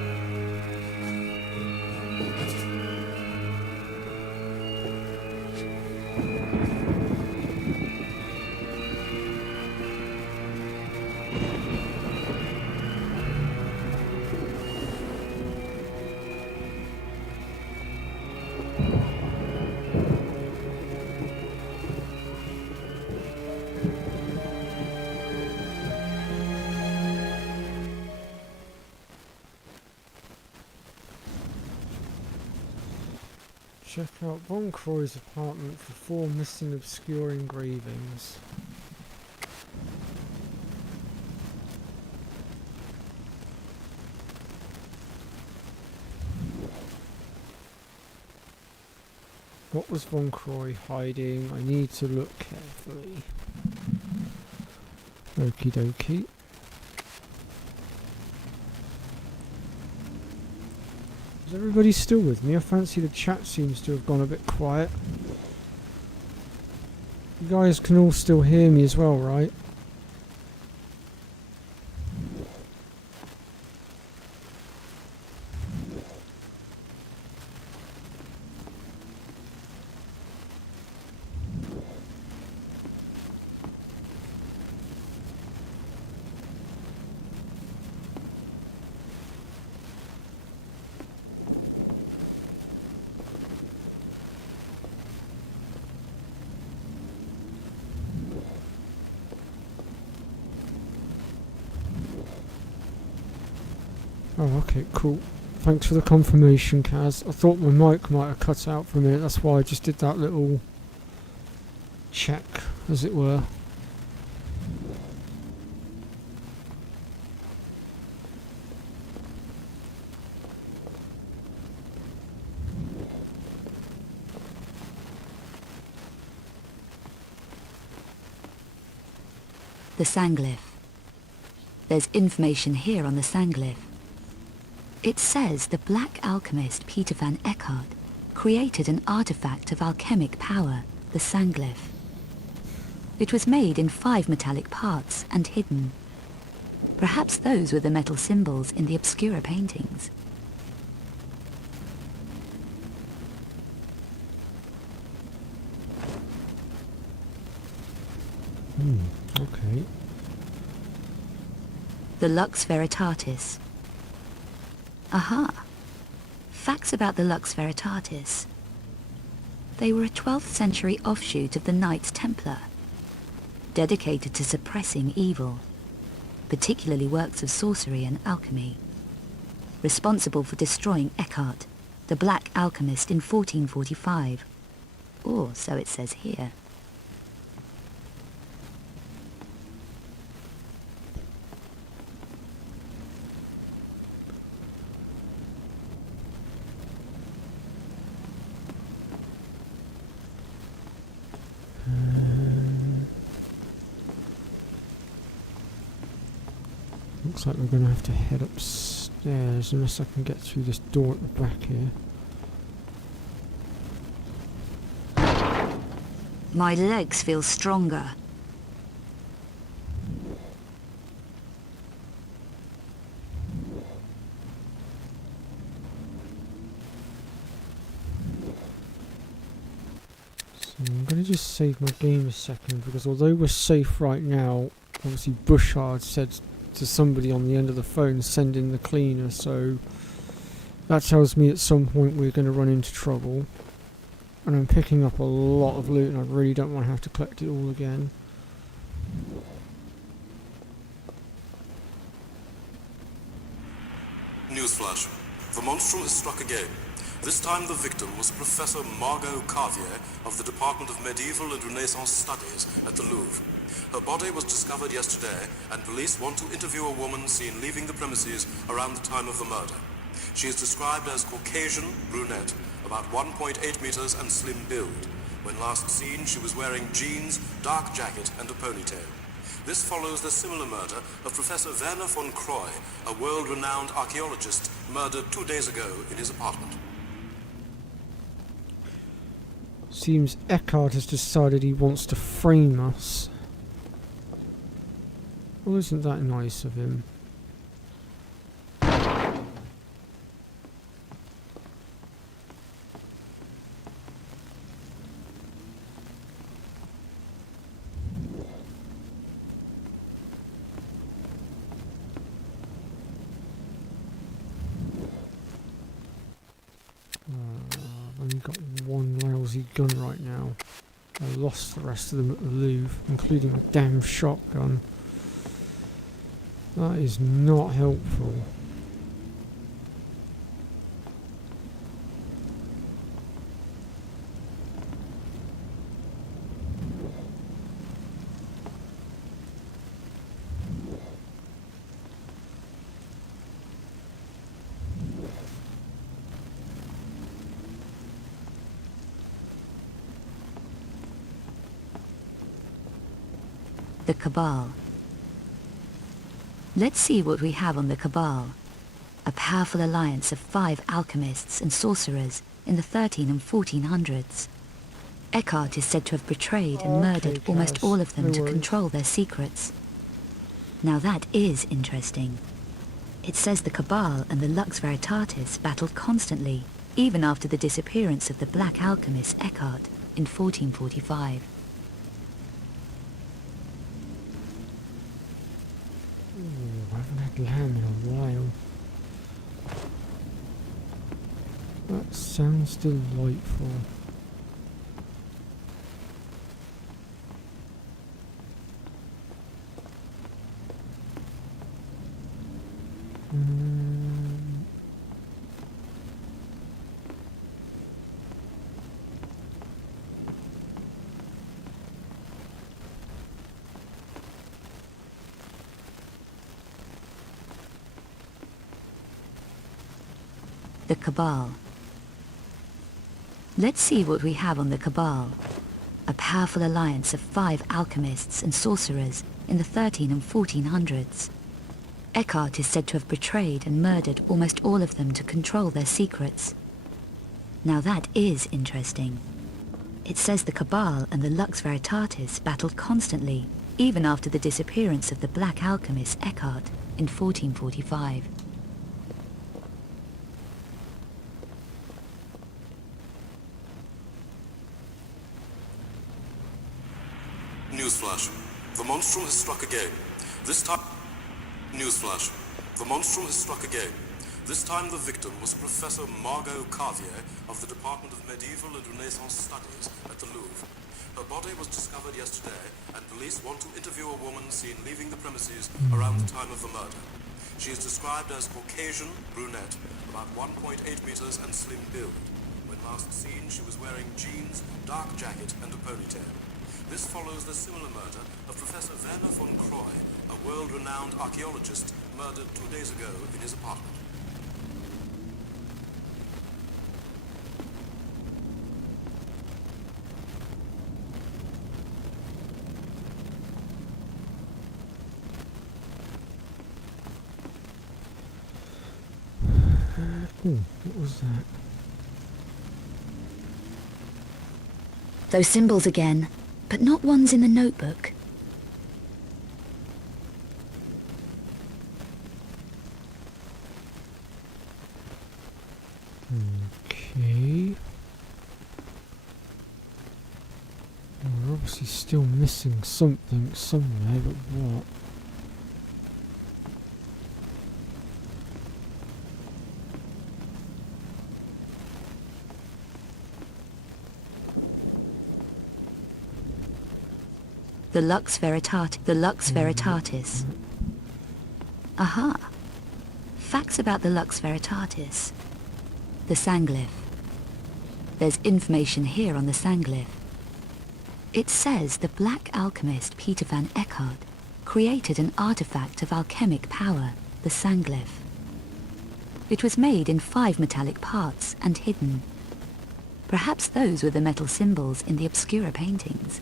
Check out Von Croy's apartment for 4 missing obscure engravings. What was Von Croy hiding? I need to look carefully. Okie dokie. Is everybody still with me? I fancy the chat seems to have gone a bit quiet. You guys can all still hear me as well, right? Oh, okay, cool. Thanks for the confirmation, Kaz. I thought my mic might have cut out for a minute, that's why I just did that little check, as it were. The Sanglyph. There's information here on the Sanglyph. It says the black alchemist Peter van Eckhart created an artifact of alchemic power, the Sanglyph. It was made in 5 metallic parts and hidden. Perhaps those were the metal symbols in the obscura paintings. Okay. The Lux Veritatis. Aha! Facts about the Lux Veritatis. They were a 12th century offshoot of the Knights Templar, dedicated to suppressing evil, particularly works of sorcery and alchemy, responsible for destroying Eckhart, the black alchemist, in 1445. Or so it says here. Looks like we're going to have to head upstairs unless I can get through this door at the back here. My legs feel stronger. So I'm going to just save my game a second, because although we're safe right now, obviously Bushard said to somebody on the end of the phone, send in the cleaner, so that tells me at some point we're going to run into trouble. And I'm picking up a lot of loot and I really don't want to have to collect it all again. Newsflash. The monstrum has struck again. This time the victim was Professor Margot Carvier of the Department of Medieval and Renaissance Studies at the Louvre. Her body was discovered yesterday, and police want to interview a woman seen leaving the premises around the time of the murder. She is described as Caucasian, brunette, about 1.8 meters and slim build. When last seen, she was wearing jeans, dark jacket, and a ponytail. This follows the similar murder of Professor Werner von Croy, a world-renowned archaeologist murdered 2 days ago in his apartment. Seems Eckhart has decided he wants to frame us. Well, isn't that nice of him? I've only got one lousy gun right now. I lost the rest of them at the Louvre, including a damn shotgun. That is not helpful. The Cabal. Let's see what we have on the Cabal. A powerful alliance of 5 alchemists and sorcerers in the 13 and 1400s. Eckhart is said to have betrayed and murdered almost guys, all of them no to worries. control their secrets. Now that is interesting. It says the Cabal and the Lux Veritatis battled constantly, even after the disappearance of the black alchemist Eckhart in 1445. I haven't had lamb in a while. That sounds delightful. The Cabal. Let's see what we have on the Cabal. A powerful alliance of 5 alchemists and sorcerers in the 13 and 1400s. Eckhart is said to have betrayed and murdered almost all of them to control their secrets. Now that is interesting. It says the Cabal and the Lux Veritatis battled constantly, even after the disappearance of the black alchemist Eckhart in 1445. Newsflash. The monstrum has struck again. This time... Newsflash. The monstrum has struck again. This time the victim was Professor Margot Carvier of the Department of Medieval and Renaissance Studies at the Louvre. Her body was discovered yesterday, and police want to interview a woman seen leaving the premises around the time of the murder. She is described as Caucasian, brunette, about 1.8 meters and slim build. When last seen, she was wearing jeans, dark jacket, and a ponytail. This follows the similar murder of Professor Werner von Croy, a world-renowned archaeologist murdered 2 days ago in his apartment. What was that? Those symbols again, but not ones in the notebook. Okay. We're obviously still missing something somewhere, but what? The Lux Veritatis. Aha! Facts about the Lux Veritatis. The Sanglyph. There's information here on the Sanglyph. It says the black alchemist Peter van Eckhart created an artifact of alchemic power, the Sanglyph. It was made in 5 metallic parts and hidden. Perhaps those were the metal symbols in the obscura paintings.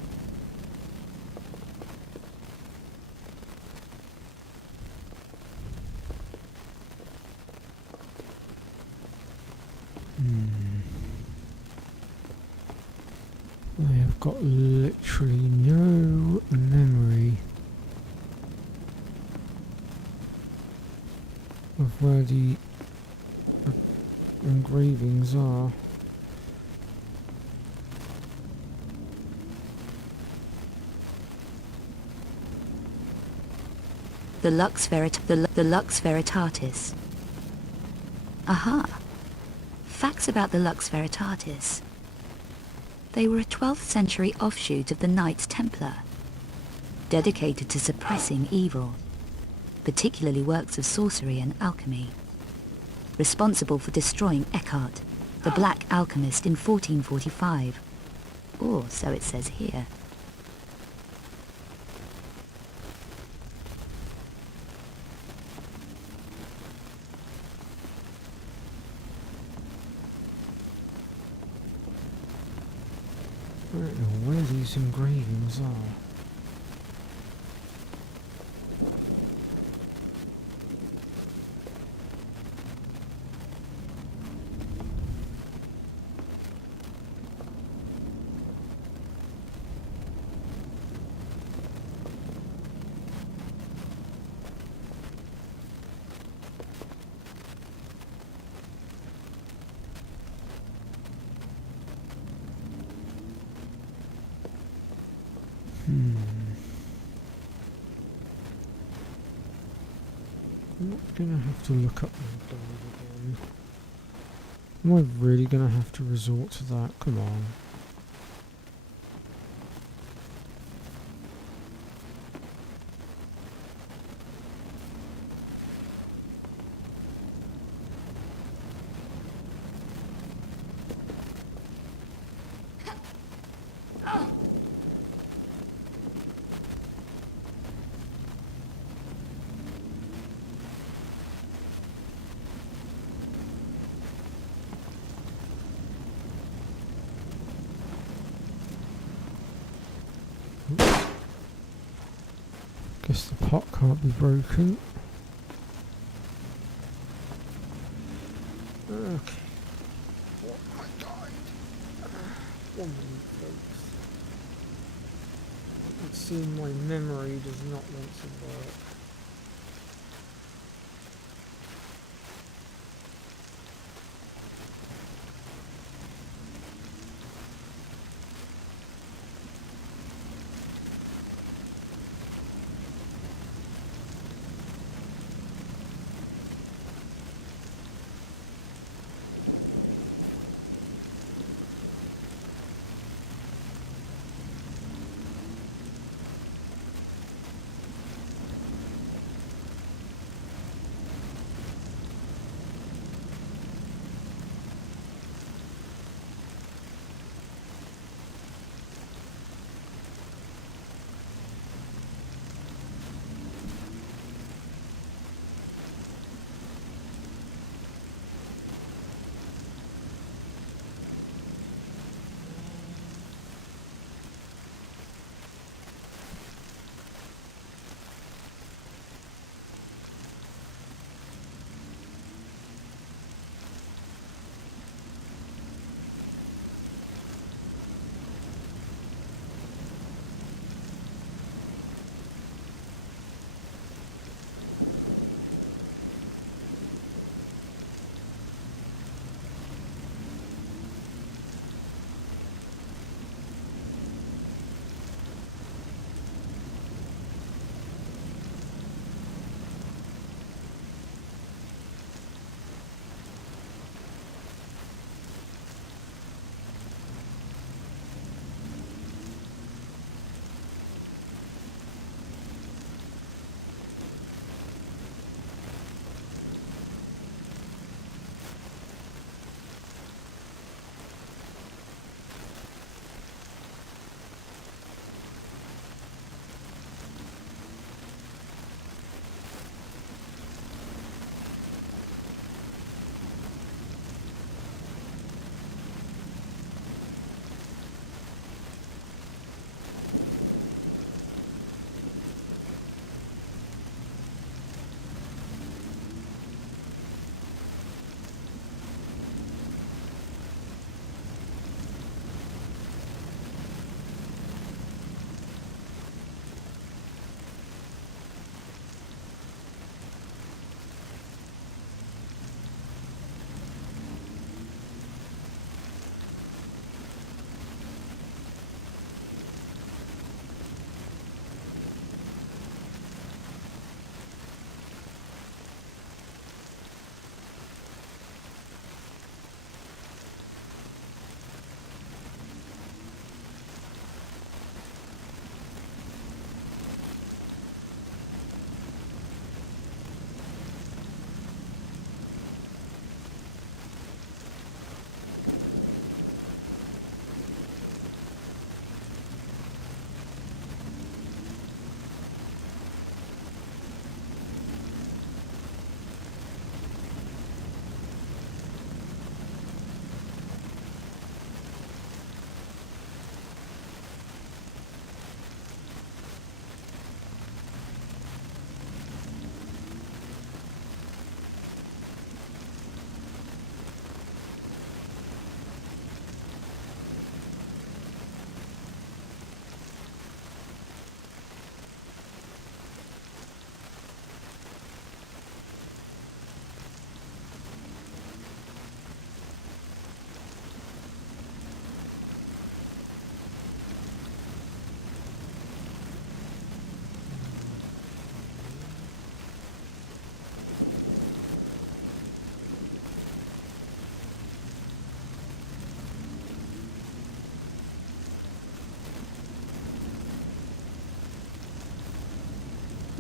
I have got literally no memory of where the engravings are. The Lux Veritatis. Aha! Facts about the Lux Veritatis. They were a 12th century offshoot of the Knights Templar, dedicated to suppressing evil, particularly works of sorcery and alchemy, responsible for destroying Eckhart, the black alchemist, in 1445, or so it says here. I don't know where these engravings are. I'm not gonna have to look up my guide again. Am I really gonna have to resort to that? Come on. Guess the pot can't be broken. Okay. What my guide? 1 minute, folks. It seems my memory does not want to work.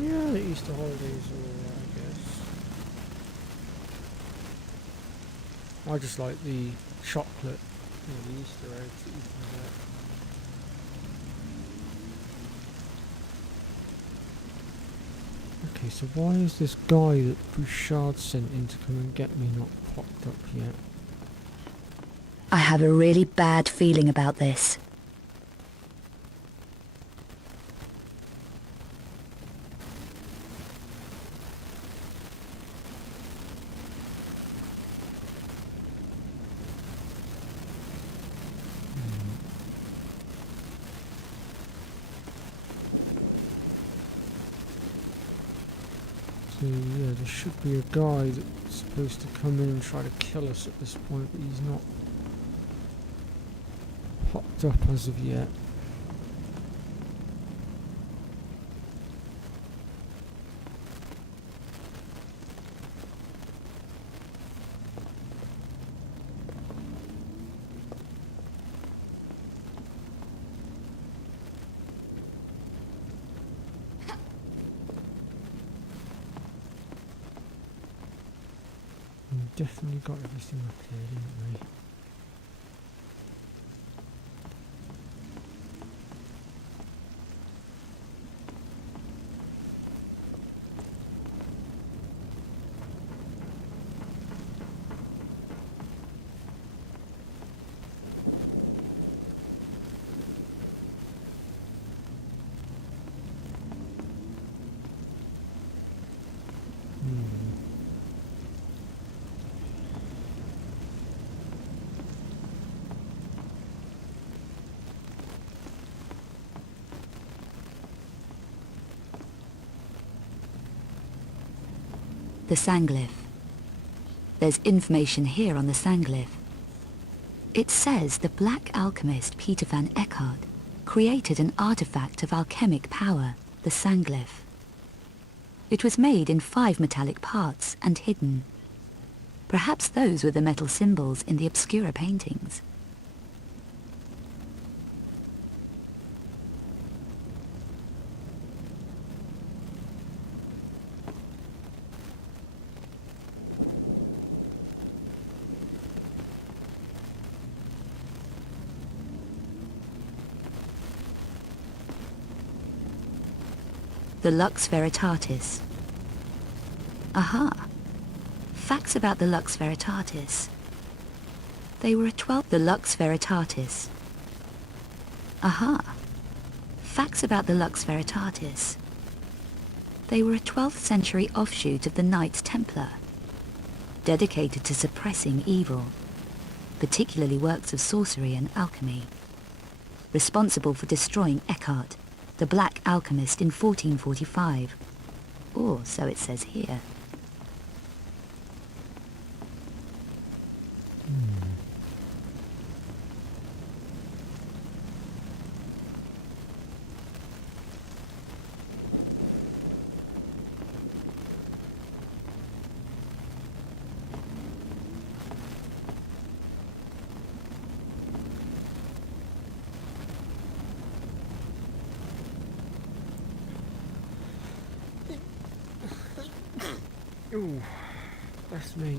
Yeah, the Easter holidays are alright, I guess. I just like the chocolate, the Easter eggs that you can get. Okay, so why is this guy that Bouchard sent in to come and get me not popped up yet? I have a really bad feeling about this. So yeah, there should be a guy that's supposed to come in and try to kill us at this point, but he's not popped up as of yet. We definitely got everything up here, didn't we? The Sanglyph. There's information here on the Sanglyph. It says the black alchemist Peter van Eckhart created an artifact of alchemic power, the Sanglyph. It was made in 5 metallic parts and hidden. Perhaps those were the metal symbols in the obscura paintings. The Lux Veritatis. Aha! Facts about the Lux Veritatis. They were a 12th... The Lux Veritatis. Aha! Facts about the Lux Veritatis. They were a 12th century offshoot of the Knights Templar, dedicated to suppressing evil, particularly works of sorcery and alchemy, responsible for destroying Eckhart, the black alchemist, in 1445. Or so it says here. Ooh, that's me.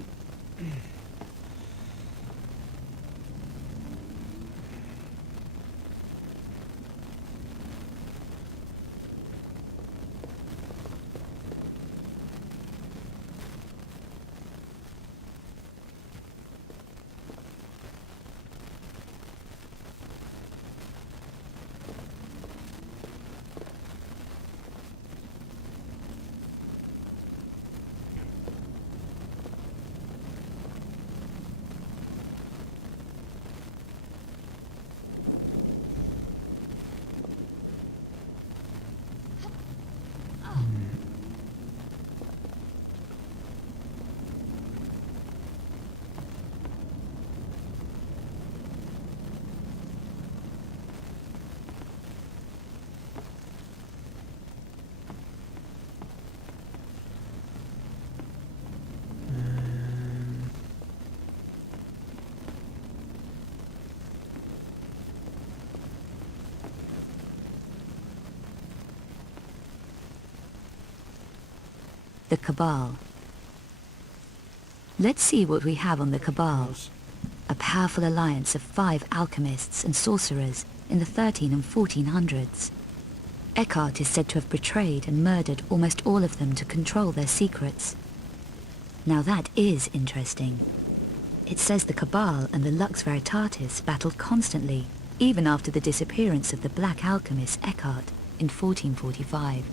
the Cabal. Let's see what we have on the Cabal. A powerful alliance of 5 alchemists and sorcerers in the 13 and 1400s. Eckhart is said to have betrayed and murdered almost all of them to control their secrets. Now that is interesting. It says the Cabal and the Lux Veritatis battled constantly, even after the disappearance of the black alchemist Eckhart in 1445.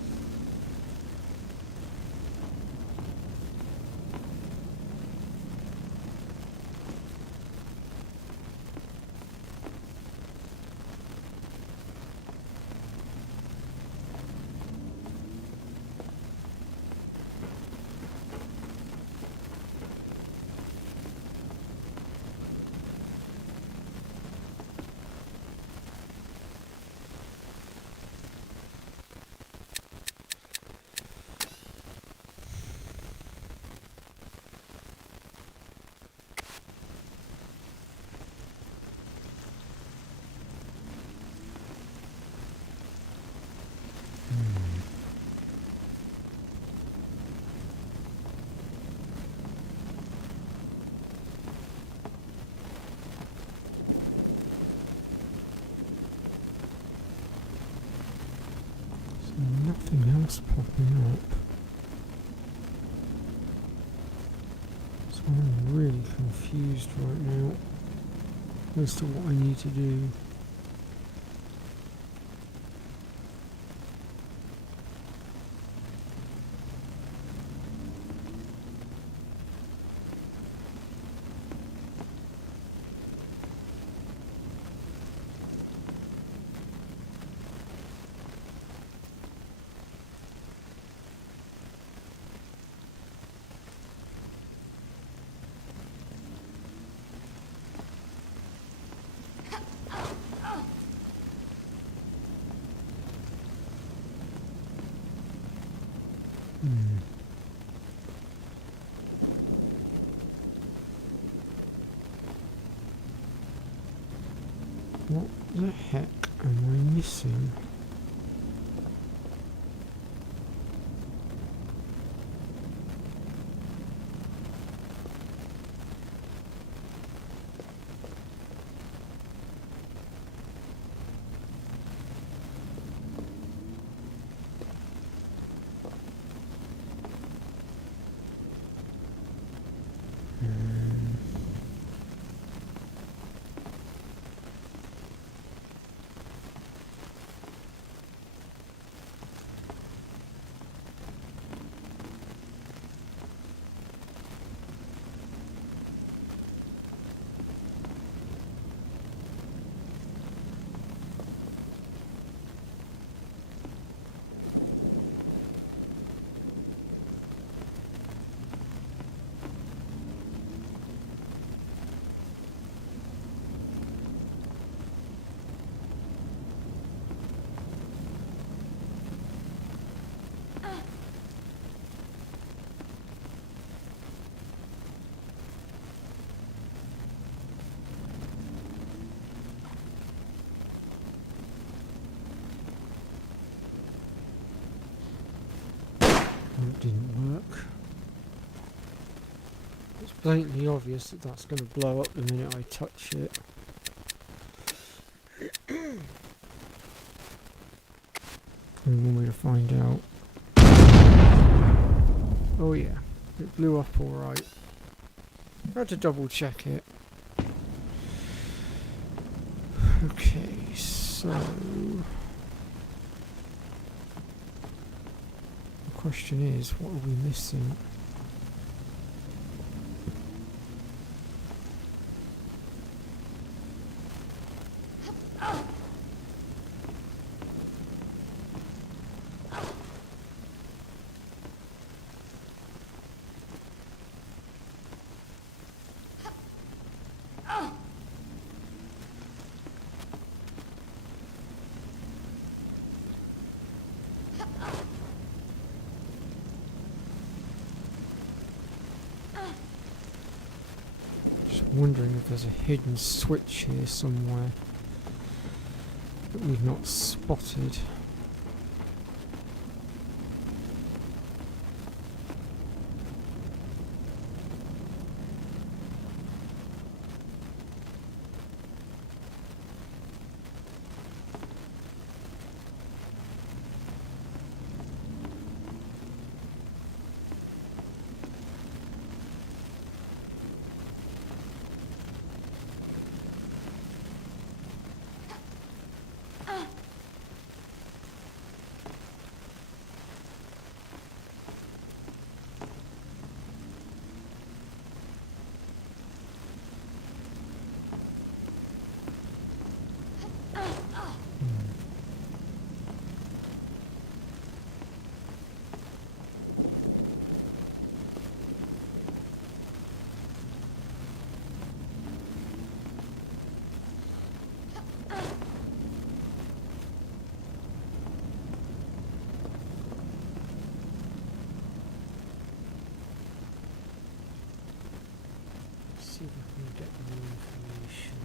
Nothing else popping up. So I'm really confused right now as to what I need to do. What the heck am I missing? It didn't work. It's blatantly obvious that that's going to blow up the minute I touch it. One way to find out. Oh yeah, it blew up alright. I had to double check it. Okay, so the question is, what are we missing? Wondering if there's a hidden switch here somewhere that we've not spotted. see if I can get more information.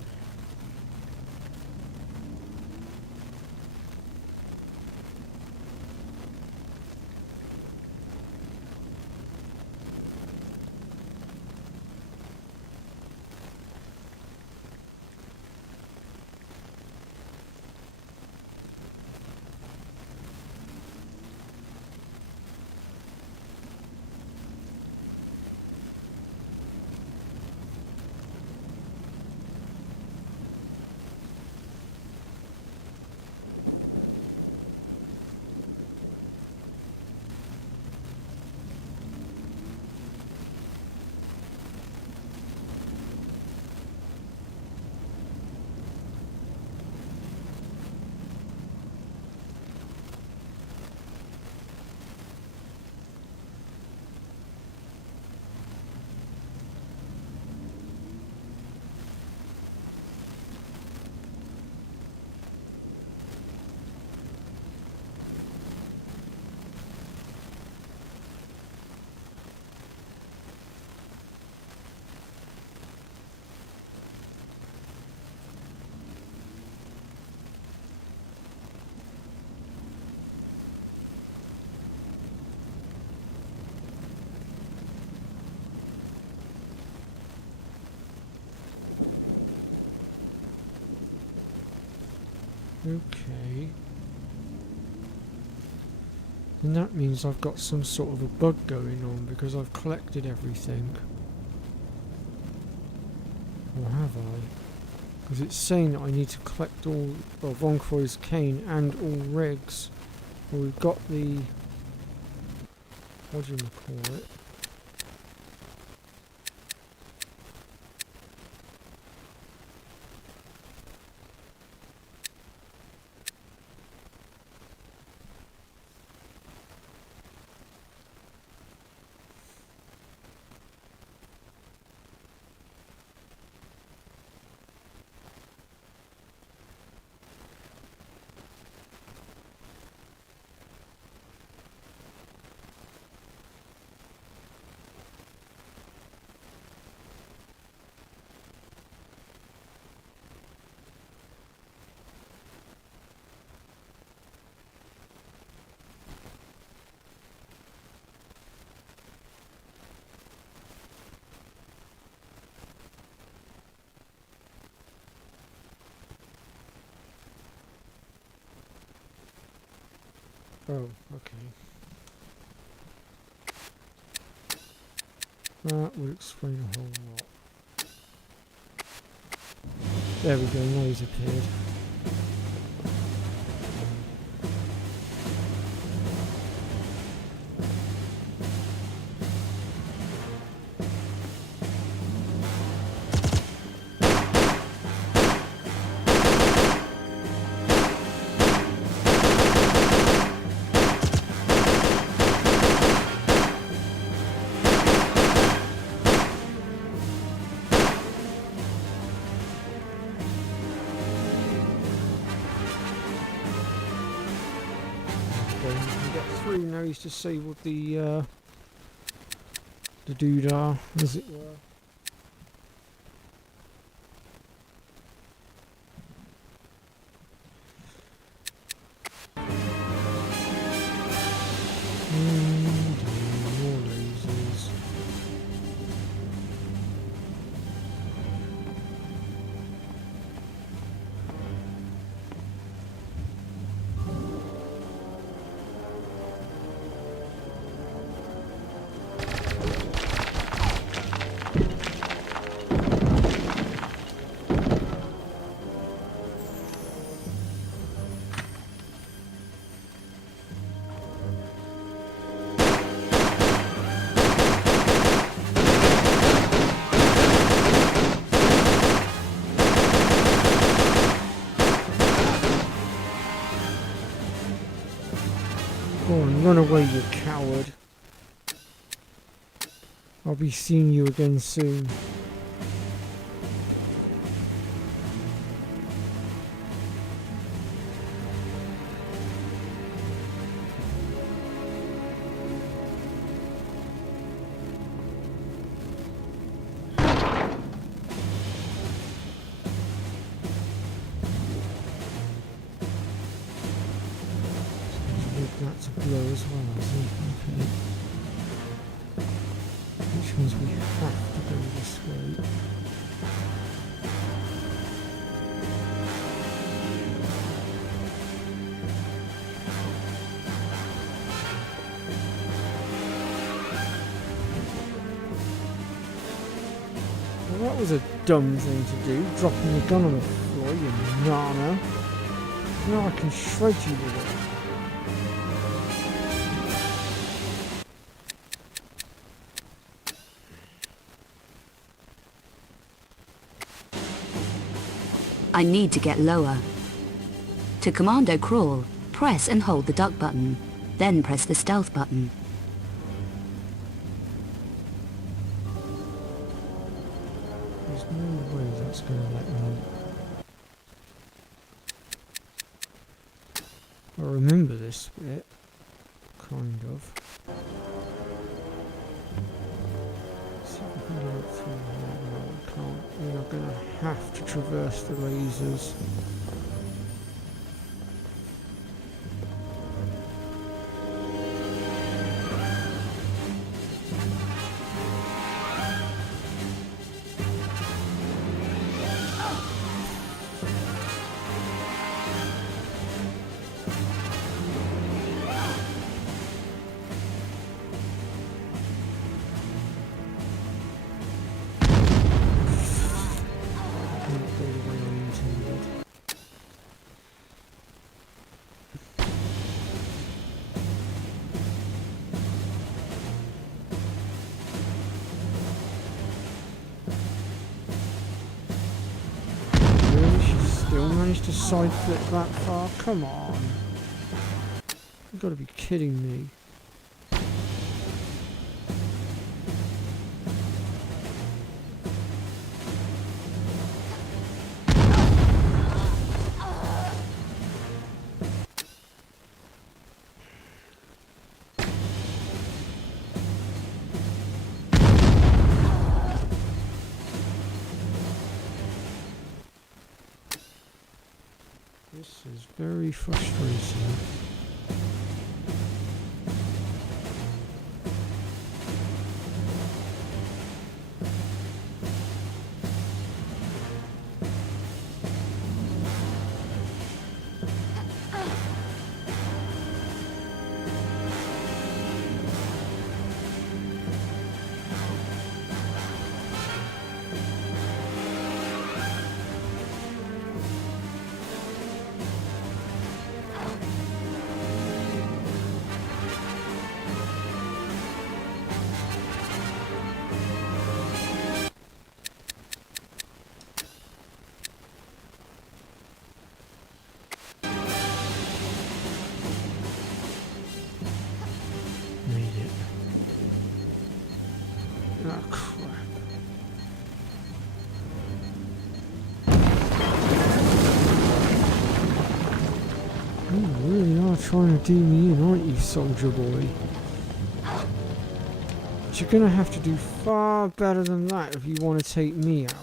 Okay. And that means I've got some sort of a bug going on because I've collected everything. Or have I? Because it's saying that I need to collect all of Von Croy's cane and all rigs. Well, we've got the... what do you call it? Oh, okay. That would explain a whole lot. There we go, now he's appeared. Now he's disabled the doodah, as it were. More lasers. Go on, run away, you coward. I'll be seeing you again soon. That's a blow as well, I think. Okay. Which means we have to go this way. Well, that was a dumb thing to do, dropping the gun on the floor, you nana. Now I can shred you with it. I need to get lower. To commando crawl, press and hold the duck button, then press the stealth button. There's no way that's going to let me. I remember this bit, kind of. See if we can get it through here. No, we can't. We are going to have to traverse the lasers. Still managed to side flip that far? Come on. You've got to be kidding me. This is very frustrating. Oh, crap. You really are trying to do me in, aren't you, soldier boy? But you're going to have to do far better than that if you want to take me out.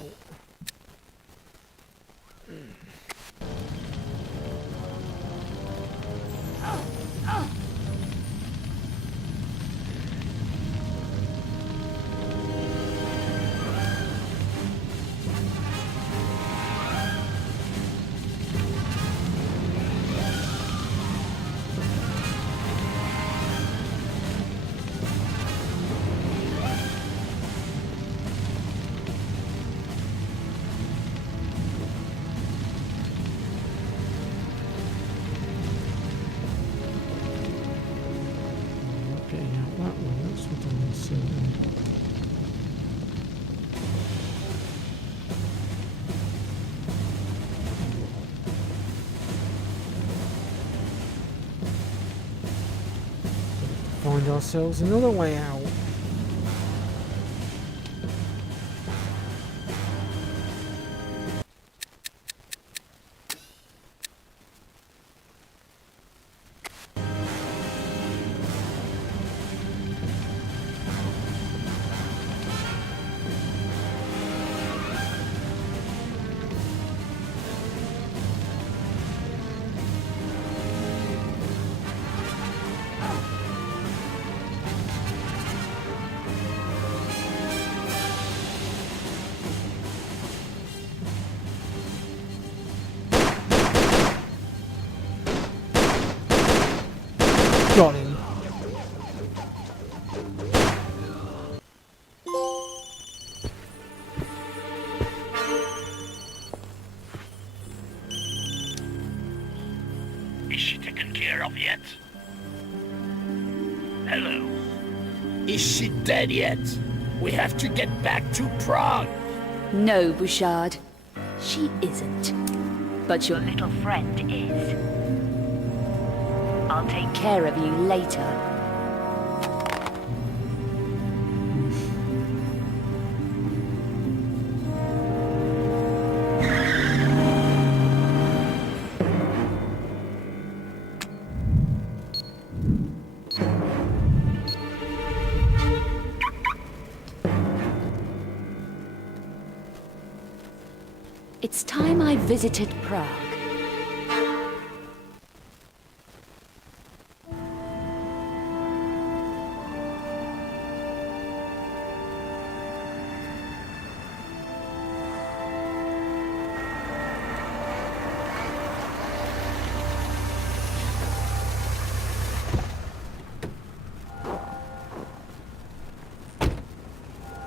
Find ourselves another way out. Hello. Is she dead yet? We have to get back to Prague. No, Bouchard. She isn't. But your little friend is. I'll take care of you later. It's time I visited Prague.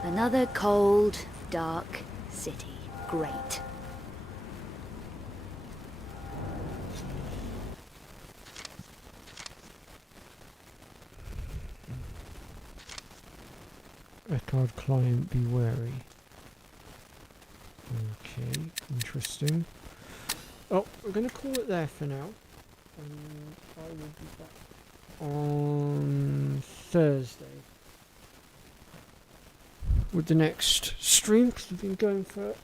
Another cold, dark city. Great. Record client, be wary. Okay, interesting. Oh, we're going to call it there for now. And I will be back on Thursday with the next stream, because we've been going for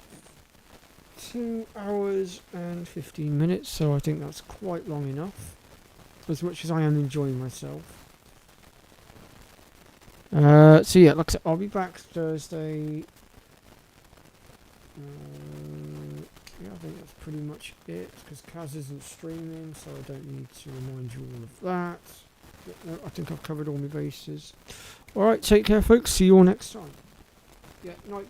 2 hours and 15 minutes, so I think that's quite long enough, as much as I am enjoying myself. So yeah, like I said, I'll be back Thursday. Yeah, I think that's pretty much it, because Kaz isn't streaming, so I don't need to remind you all of that. Yeah, no, I think I've covered all my bases. Alright, take care folks, see you all next time. Yeah, night.